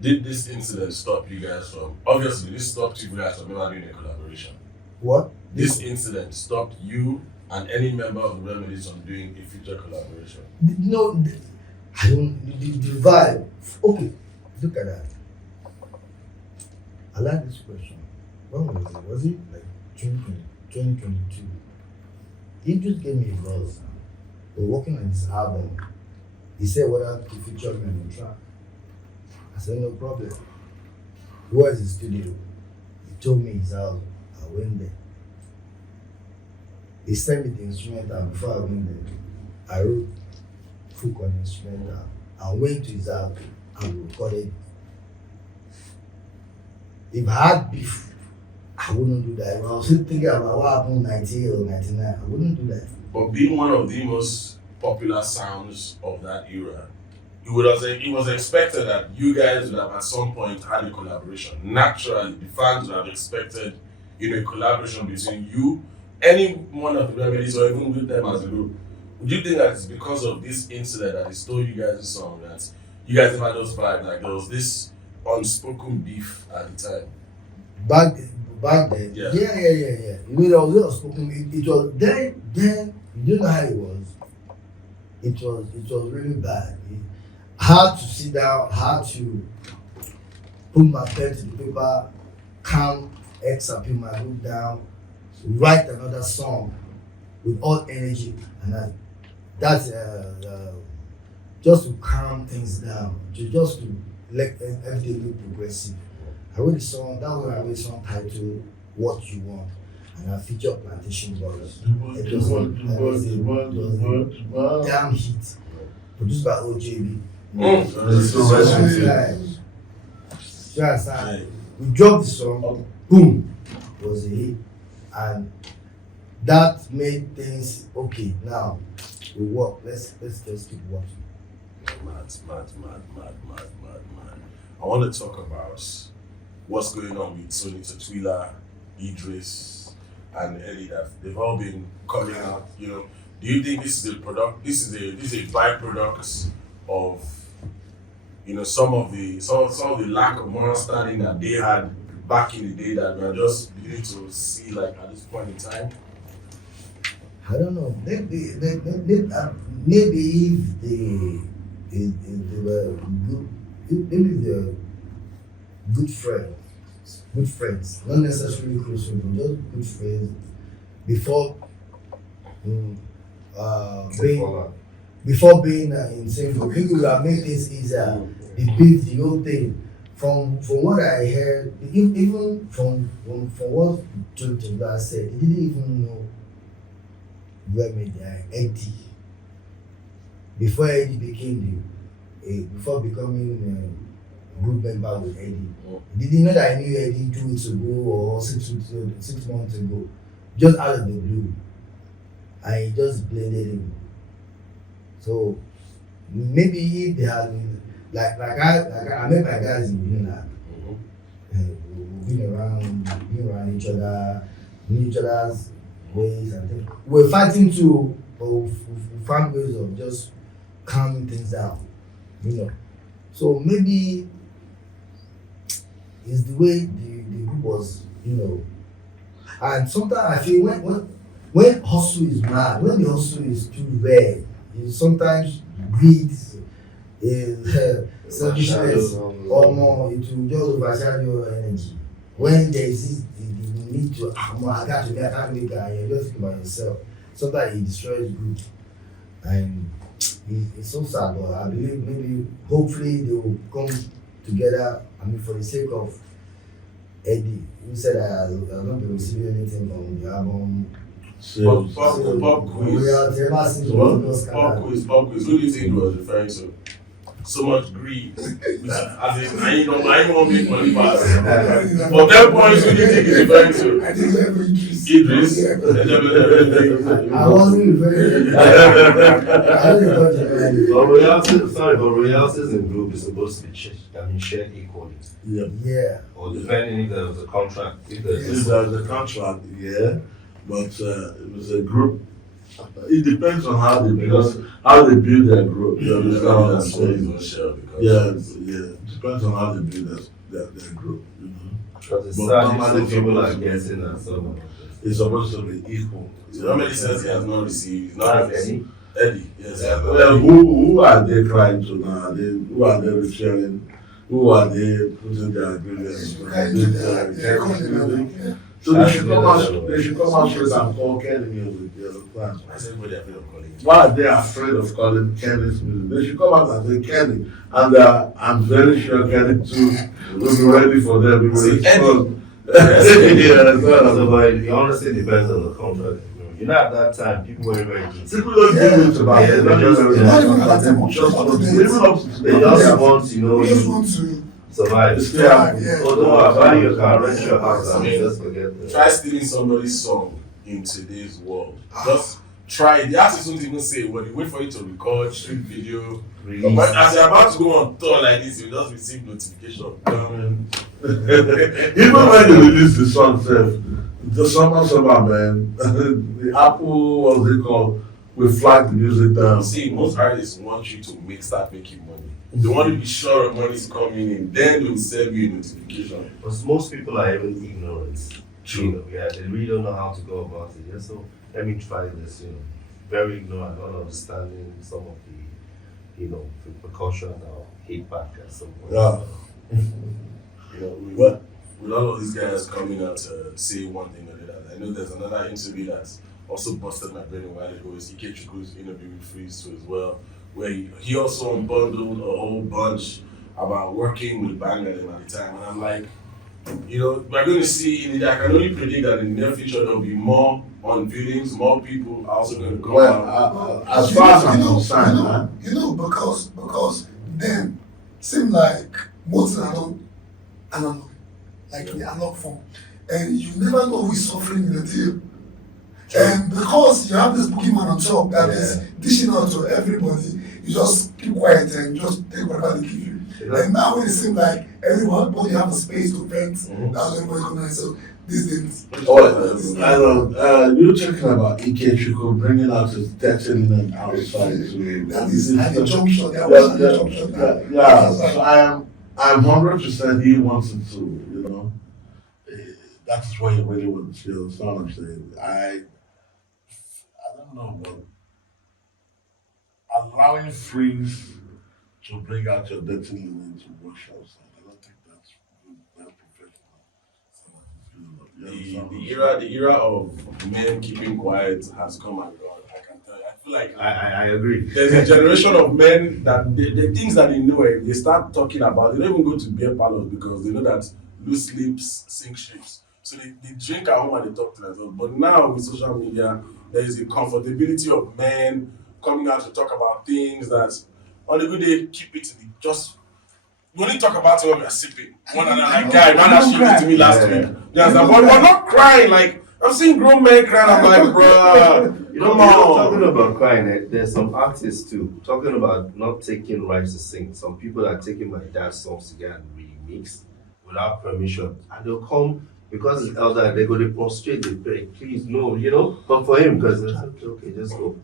Did this incident stop you guys from? Obviously, this stopped you guys from ever doing a collaboration. What? This incident stopped you and any member of the Remedies from doing a future collaboration. No, I don't. The vibe. Okay, look at that. I like this question. When was it? Was it like 2022? He just gave me a buzz. We're working on this album. He said whether to feature me on the track. I said no problem. Where is the studio? He told me his house. I went there. He sent me the instrumental. Before I went there, I wrote hook on the instrumental. I went to his house and recorded it. If I had beef, I wouldn't do that. If I was still thinking about what happened in 98 or 99, I wouldn't do that. But being one of the most popular sounds of that era, it was expected that you guys would have at some point had a collaboration. Naturally, the fans would have expected, a collaboration between you, any one of the Remedies, or even with them as a group. Would you think that it's because of this incident that he stole you guys' song, that you guys have had those vibes, like there was this unspoken beef at the time? Back then? Yeah. There was unspoken. It was then. You know how it was. It was really bad. I had to sit down, had to put my pen to the paper, calm, excerpt my book down, write another song with all energy, and that's just to calm things down, just to let everything look progressive. I wrote a song, that was when I wrote a song titled What You Want, and I featured Plantation Brothers. It was a damn hit, produced by OJB. We dropped the song, boom, it was a hit, and that made things okay. Now we work. Let's just keep working. Mad. I want to talk about what's going on with Tony Tatwila, Idris, and Eddie. That they've all been coming out. Do you think this is a product? This is a byproduct of some of the lack of moral standing that they had back in the day that we are just beginning to see like at this point in time? I don't know. Maybe if they were good, maybe they're good friends, not necessarily close friends, but just good friends. Before being in same group, people would have made things easier. They beat the whole thing from what I heard, even from what Tola said, he didn't even know Remy Eddie before Eddie became before becoming group member with Eddie. He didn't know that I knew Eddie 2 weeks ago or 6 months ago, just out of the blue. I just blended him. So maybe if they had like I met my guys in Greenland. We've been around each other, in each other's ways and things. We're fighting too, but we found ways of just calming things down, So maybe it's the way the group was, And sometimes I feel when hustle is mad, when the hustle is too rare, sometimes greed is selfishness or more, it will just overshadow your energy. When there is the need to, I can't make it, you just think about yourself. Sometimes it destroys group. And it's so sad, but I believe maybe, hopefully, they will come together. For the sake of Eddie, who said I will not be receiving anything from the album. Pop quiz. Who do you think he was referring to? So much greed. As in, I ain't gonna make money back. For 10 points, who do you think he's referring to? I think Idris. Idris? I wasn't referring to But royalties in group is supposed to be shared equally. Yeah. Or depending if there was a contract. If there was a contract, yeah. But it was a group. It depends on how they build their group. You understand what I'm saying? Yeah. It depends on how they build their group. Because it's sad people are getting and so it's supposed to be equal. So how many cents he has not received? Not Eddie. Eddie, yes. Well, who are they crying to now? Who are they referring? Who are they putting their agreements? So they should come out straight and call Kenny music. Why are they afraid of calling Kenny's music? They should come out and say Kenny. And I'm very sure Kenny too will be ready for them. But it honestly depends on the contract. At that time, people were very keen. People don't give it about it. They just want to survive. Although I buy your car, rent your house, and just forget that. Try stealing somebody's song in today's world. Just try it. The artist won't even say what. You wait for it to record, shoot video. But as you're about to go on tour like this, you just receive notification. Even when they release the song, the summer, man, the Apple, what's it called, will flag the music down. See, most artists want you to start making money. They want to be sure of money's coming in, then they'll send you a notification. Because most people are even ignorant. True. They really don't know how to go about it. Yeah, so let me try this, very ignorant, not understanding some of the, repercussions or hate back at some point. Yeah. With all of these guys coming out to say one thing or the other, I know there's another interview that's also busted my brain a while ago. It's Ikechukwu interview with Freeze too as well, where he also unbundled a whole bunch about working with Bangladesh at the time. And I'm like, we're going to see, I can only predict that in the near future there'll be more unveilings, more people are also going to come out. As far as I'm concerned, because then seem like most analog, like the analog form, and you never know who is suffering in the deal. And because you have this boogeyman on top that is dishing out to everybody, you just keep quiet and just take whatever they give you. And now it seems like everybody have a space to vent. That's when everybody comes and so these things. I know. You're talking about Ikechukwu bringing out his detriment outside. That is at the junction. Yeah. So I'm 100% he wants it to. That's what he really wants to feel. That's what I'm saying. I don't know, but allowing Freeze to bring out your dirty linen to wash outside, I don't think that's good. That's professional. The era of men keeping quiet has come and gone. I can tell you. I feel Like I agree. there's a generation of men that the things that they know, they start talking about. They don't even go to beer parlors because they know that loose lips sink ships. So they drink at home and they talk to themselves. But now with social media, there is a comfortability of men coming out to talk about things that on a good day keep it to the just. We only talk about it when we are sipping. One and like guy, man that showed it to me last week. Yes, but we're not crying. Like I've seen grown men crying. I'm like, bro, come on. Talking about crying, there's some artists too talking about not taking rights to sing. Some people are taking my dad's songs to get and remix without permission, and they'll come because it's elder. They go to prostrate, they pray, please no, But for him, because okay, just go,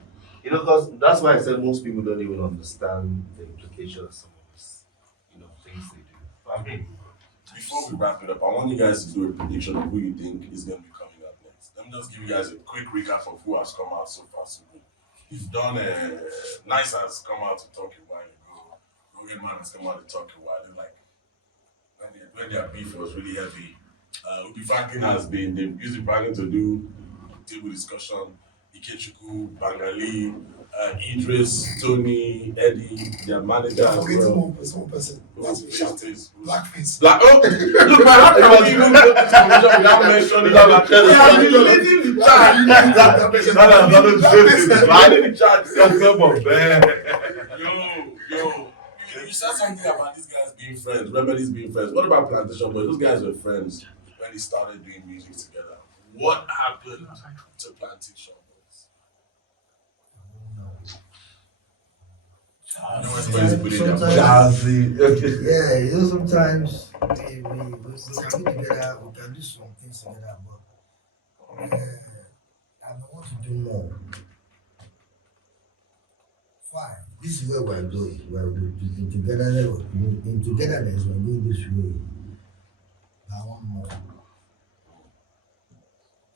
because that's why I said most people don't even understand the implications of some of this, things they do. I mean, before we wrap it up, I want you guys to do a prediction of who you think is going to be coming up next. Let me just give you guys a quick recap of who has come out so far so good. You've done Nice has come out to talk a while ago. Rogan Man has come out to talk a while. They're like when their beef was really heavy. Ubi Franklin has been they've used the branding to do table discussion. Ikechukwu, Bangali, Idris, Tony, Eddie, their manager as well. One person. That's Blackface. Oh, look, man, how can we even go to this conversation without mentioning that? We have been leading the charge. Yo. You said something about these guys being friends, Remedies being friends. What about Plantation Boys? Those guys were friends when they started doing music together. What happened to Plantation Boys? Jazzy. Yeah, sometimes we can be together, we can do some things together, but I want to do more. Why? This is where we're going. In togetherness, we're going this way. I want more.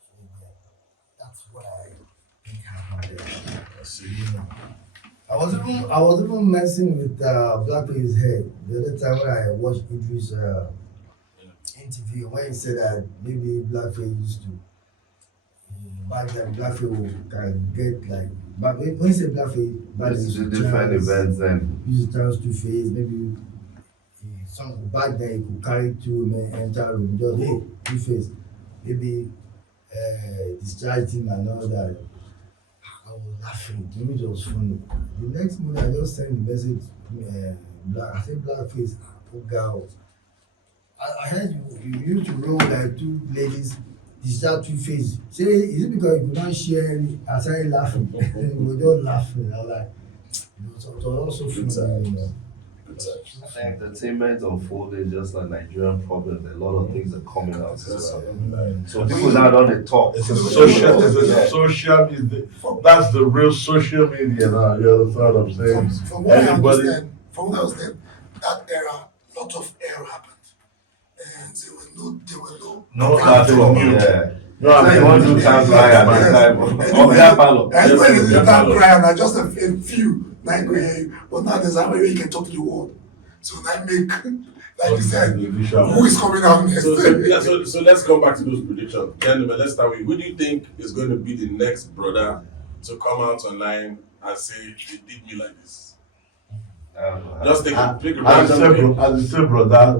So, that's what I think happened there. I was even messing with Blackface's head the other time when I watched Idris' interview when he said that maybe Blackface used to back then Blackface can get like but when he said Blackface back then different events then use the terms to face maybe some back then he could carry two men enter room just hey two face maybe discharge him and all that. I was laughing. To me, it was funny. The next morning, I just sent the message. I said, Blackface, poor girl. I heard you used to roll like two ladies, discharge two faces. Say, is it because you could not share any? I started laughing. We were just laughing. I was like, so it was also funny. Entertainment unfolded just like Nigerian problems. A lot of things are coming out. So people now don't talk. It's a social media. That's the real social media now. You understand what I'm saying? From what I understand, that era, lot of error happened. And there were no platform. No, you want to do time cry at that time. Anyway, you can't cry, and I just a few. Like, but now there's a way you can talk to the world. So that make, like you said, who is coming out next? So let's come back to those predictions. Gentlemen, let's start with who do you think is going to be the next brother to come out online and say they did me like this? Just take a random. As you say, brother,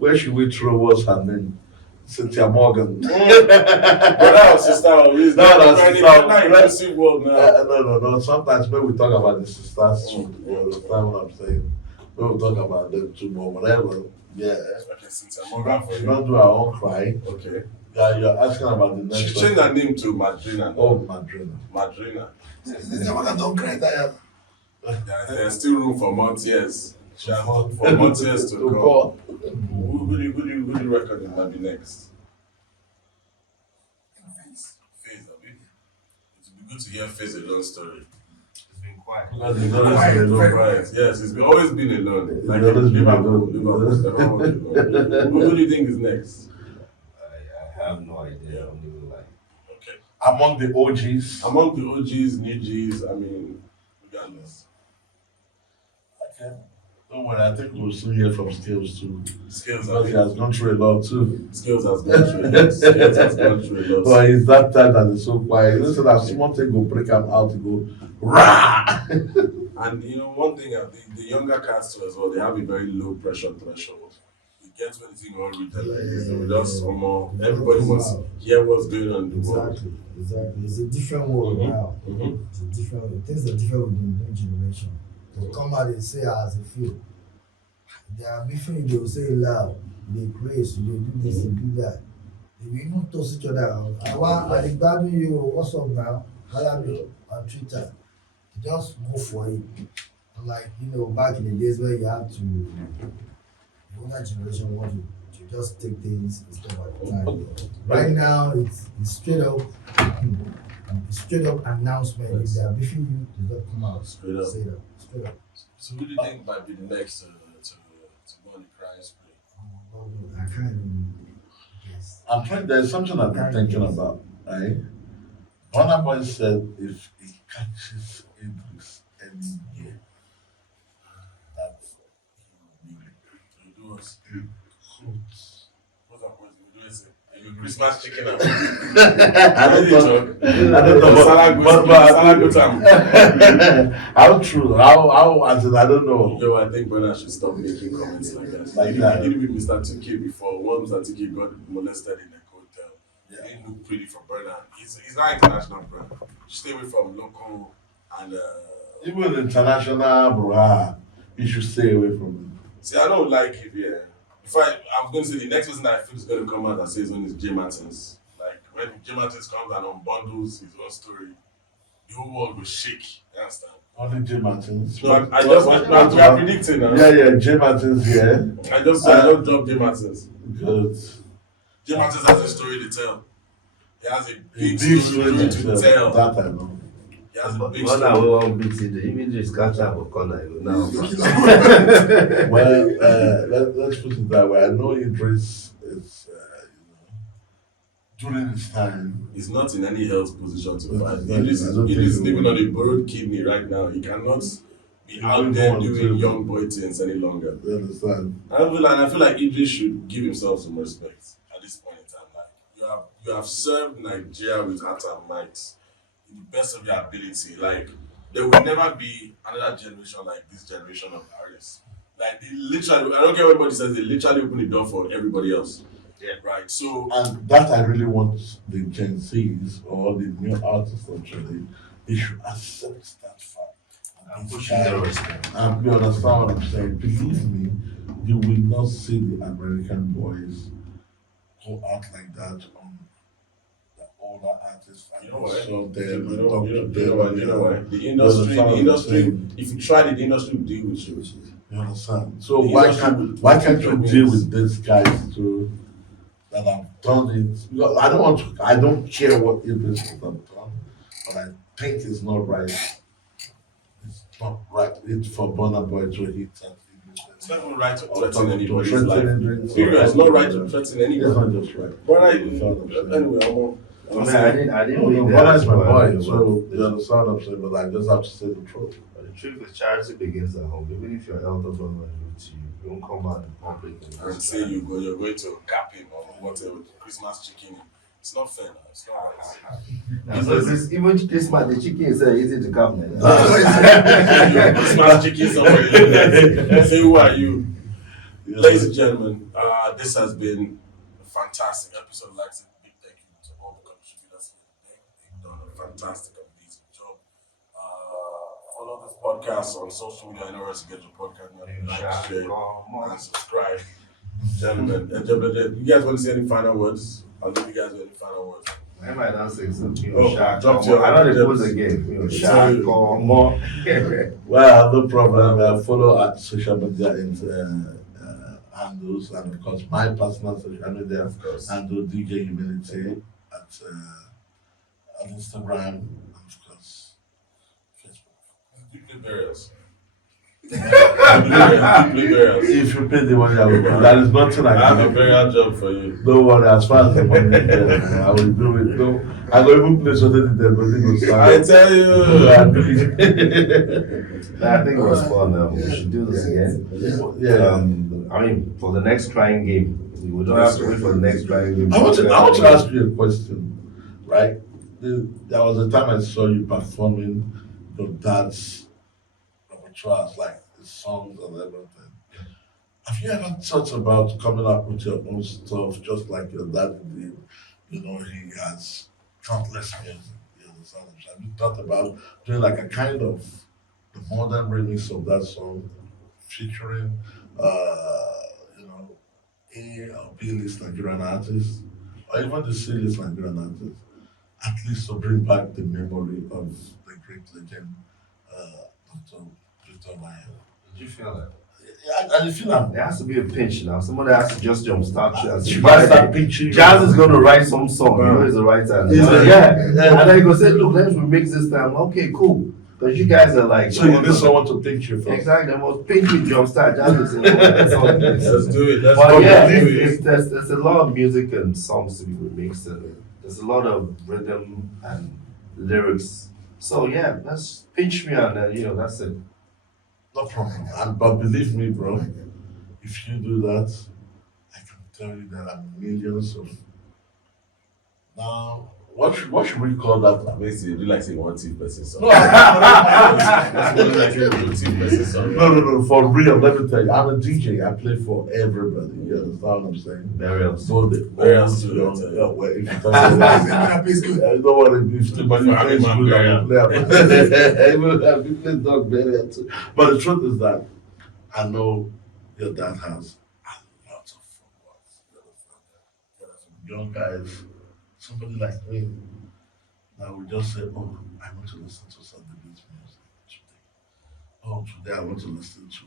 where should we throw what's her name? Cynthia Morgan. Brother or sister? Is that sister? World now? No. Sometimes when we talk about the sisters, you understand what I'm saying? When we talk about them too more, whatever. Yeah. Okay, Cynthia Morgan for you. You Don't do our own cry. Okay. Yeah, you're asking about the next one. She changed her name to Madrina. Oh, Madrina. Madrina. Is the one that don't cry that? There's still room for months, yes. For months years to come. Who do you reckon it might be next? Faze. It would be good to hear Faze alone story. It's been quiet. Yes, it's always been alone. Like Liverpool. Who do you think is next? I have no idea. I'm even like. Okay. Among the OGs, new Gs, regardless. Okay. Don't worry, I think we'll soon hear from Skills too. Skills, Because he has gone through a lot too. Skills has gone through a lot. Skills has gone through a lot. But it's that time that is so quiet. You know, so that someone thing go break him out to go, rah! And you know, one thing, the younger cats too as well, they have a very low pressure threshold. It gets when the thing all written like this. They will just somehow, everybody wants to hear what's going on in the world. Exactly. It's a different world now. Mm-hmm. It's a different world. Things are different with the new generation. They come out and say as they feel. They are beefing, they will say loud. They praise, they do this, they do that. They will even toss each other out. I glad you, what's up now? Follow me on Twitter. Just go for it. Like, back in the days where you had to, the older generation want to just take things a step at a time. Right now, it's straight up, announcement. If they are beefing you, they just come out. Straight up. Say that. Straight up. So who do you think might be the next to go on the crying spree? I can't even guess. There's something I've been thinking about, right? Burna Boy said if he catches Idris any year, that he will You do us. be good. What's that point? You do is you Christmas chicken out. I don't know. Salah go time. How true? How? As in, I don't know. Yo, I think Burna should stop making comments like that. Like that. He did it with Mr. 2K before. Once Mr. 2K got molested in a hotel. Yeah. It didn't look pretty for Burna. He's not international, bro. Stay away from local and. Even international, bro, you should stay away from it. See, I don't like it. Yeah. I'm going to say the next person I feel is going to come out and say his own is Jay Martins. Like when Jay Martins comes and unbundles his own story, the whole world will shake. You understand? Only Jay Martins. We are predicting now. Yeah, Jay Martins here. I just dropped Jay Martins. Good. Jay Martins has a story to tell. He has a big Big story to tell. That I know. He has a big Corner we story. won't beat it. The image is catch up for corner now. Well, let's put it that way. I know Idris is, during his time. He's not in any health position to fight. I don't He is think living so. on a borrowed kidney right now. He cannot be He out won't there want doing to. young boy things any longer. You understand? I feel like Idris should give himself some respect at this point in time. Like you have served Nigeria with heart and might, to the best of your ability. Like there will never be another generation like this generation of artists. Like they literally, I don't care what everybody says, they literally open the door for everybody else. Yeah. Right. So And that I really want the Gen Zs or the new artists actually, they should accept that fact. I'm pushing their respect. And you understand what I'm saying? Believe me, you will not see the American boys go out like that on the older artists. you know what? So You them and know talk you to know them. what? You know what? The industry. If you try it, the industry will deal with you. You understand? So The why industry can't will you deal with these guys too that have done it? Because I don't care what Idris has done, but I think it's not right. It's not right. It's for Burna Boy to hit that. It's not even right to Or threaten to anybody's threaten life. anybody's Period. It's life. not right to threaten It's anybody. not just right. But Anyway, I didn't No, read Burna is my boy, but so the- you understand what I'm saying, but I just have to say the truth. But the truth is, charity begins at home. Even if your elder brother is with you, you don't come out in public and say you're going to cap him or whatever, Christmas chicken. It's not fair now. It's not right. So even Christmas, the chicken is easy to come. Christmas chicken somewhere. Say who are you? Ladies and gentlemen, this has been a fantastic episode. I'd like to say a big thank you to all the contributors for the day. They've done a fantastic, amazing job. Follow this podcast on social media. I know where to get your podcast. Like, share, and subscribe. Gentlemen, you guys want to say any final words? I'll give you guys any final words. I might not say something. Drop your. I know the pose again. Shark or more. Well, no problem. Follow at social media handles, and of course my personal social media handle DJ Humility at Instagram and of course Facebook. You can bury us. If you pay the money, I will. There is nothing I I have a can do. burial job for you. Don't worry, as far as the money is there, I will do it. No, I will even play something there, but it will I tell you. I think it was fun. We should do this again. Yeah. I mean, for the next crying game, we don't have to wait for the next crying game. I want to ask you a question, right? There was a time I saw you performing your dad's repertoire, like the songs and everything. Have you ever thought about coming up with your own stuff, just like your dad did? You know, he has countless music. You understand? Have you thought about doing like a kind of the modern remix of that song, featuring, you know, A or B list Nigerian artists, or even the C list Nigerian artists, at least to bring back the memory of the great legend, Dr. Victor Mayer. Did you feel that? And you feel that? There has to be a pinch now. Somebody has to just jumpstart Jazz. You guys start pitching. Jazz is going to write some song. You know he's the writer. Yeah. And then he goes, say, look, let's remix this time. Okay, cool. Because you guys are like. So you need someone to pinch you first. Exactly. The most pinchy jumpstart. Jazz is in the Let's do it. Let's But do yeah, it. there's a lot of music and songs to be remixed. And there's a lot of rhythm and lyrics. So yeah, let's pinch me and that's it. No problem. But believe me, bro, if you do that, I can tell you there are millions of. Now, what should we call that? Basically, you do like say one team person song. No, That's what like a team person song. no, for real, let me tell you, I'm a DJ, I play for everybody, you understand what I'm saying? Very else. So the Very old, else, young, too. yeah, well, if you talk about That is good. I don't want to if the money I mean, plays my good, I burial. will play. Even if you play dog burial too. But the truth is that I know your dad has a lot of followers. You understand? Young guys, somebody like me, that will just say, oh, I want to listen to Sunday Beats music today. Oh, today I want to listen to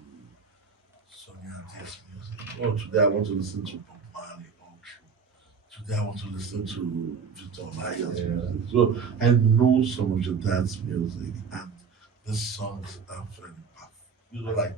Sonia Diaz music. Oh, today I want to listen to Bob Marley. Oh, today I want to listen to Victor Mayer's music. So I know some of your dad's music, and the songs are very powerful. You know, like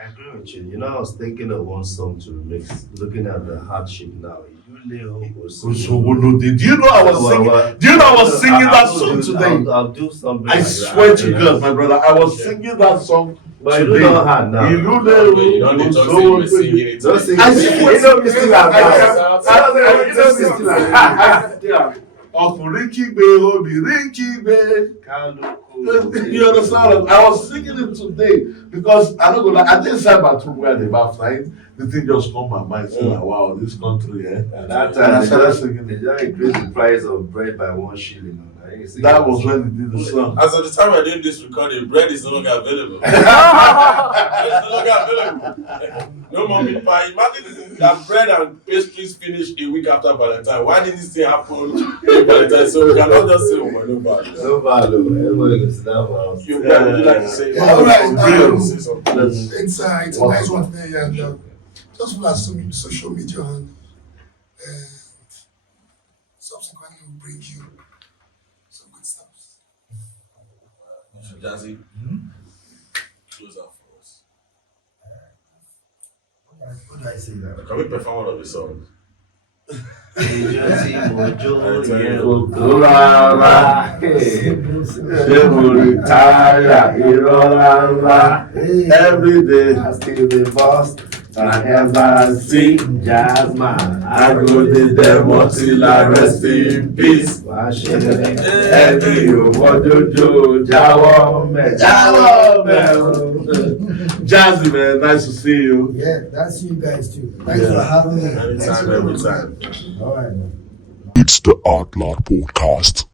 I agree with you. You know, I was thinking of one song to remix, looking at the hardship now. You Leo was do you know I was singing? Do you know I was singing that song today? I'll do something. I like swear that. to God, my brother, I was singing that song But you today. don't hard now. You know You don't need to talk to me singing it. Don't sing I it. swear- You know me still have I- that. You know me still have that. Ọkùnrin kígbe, obìnrin kígbe. You understand? I was singing it today because I don't go like I didn't say bathroom where the bath line. The thing just come my mind saying, like, wow, this country, eh? At that And I time, started singing they it. just increased the price of bread by 1 shilling. That was when they did the song. As of the time I did this recording, bread is no longer available. Bread is no longer available. No more meat pie. Imagine that bread and pastries finish a week after Valentine. Why did this thing happen in Valentine? So we cannot just say, oh, my no value. No value. Everybody can sit down for us. You bread, would you like to say? Yeah, all right, Real. Say something. It's a nice one today, and just follow us on social media, and subsequently we'll bring you some good stuff. Jazzy, close out for us. What do I say now? Can we perform one of the songs? Agency Mojo, Rárá, ṣé mo retire irọ́ rárá? Every day I still the boss. I ever see Jazzman. I go dey demo till I rest in peace. Ẹbí òmòdodo jáwọ́ mẹ́. Jazzy, man, nice to see you. Yeah, that's you guys too. Thanks for having me. Anytime, every time. All right, man. It's the OutLoud Podcast.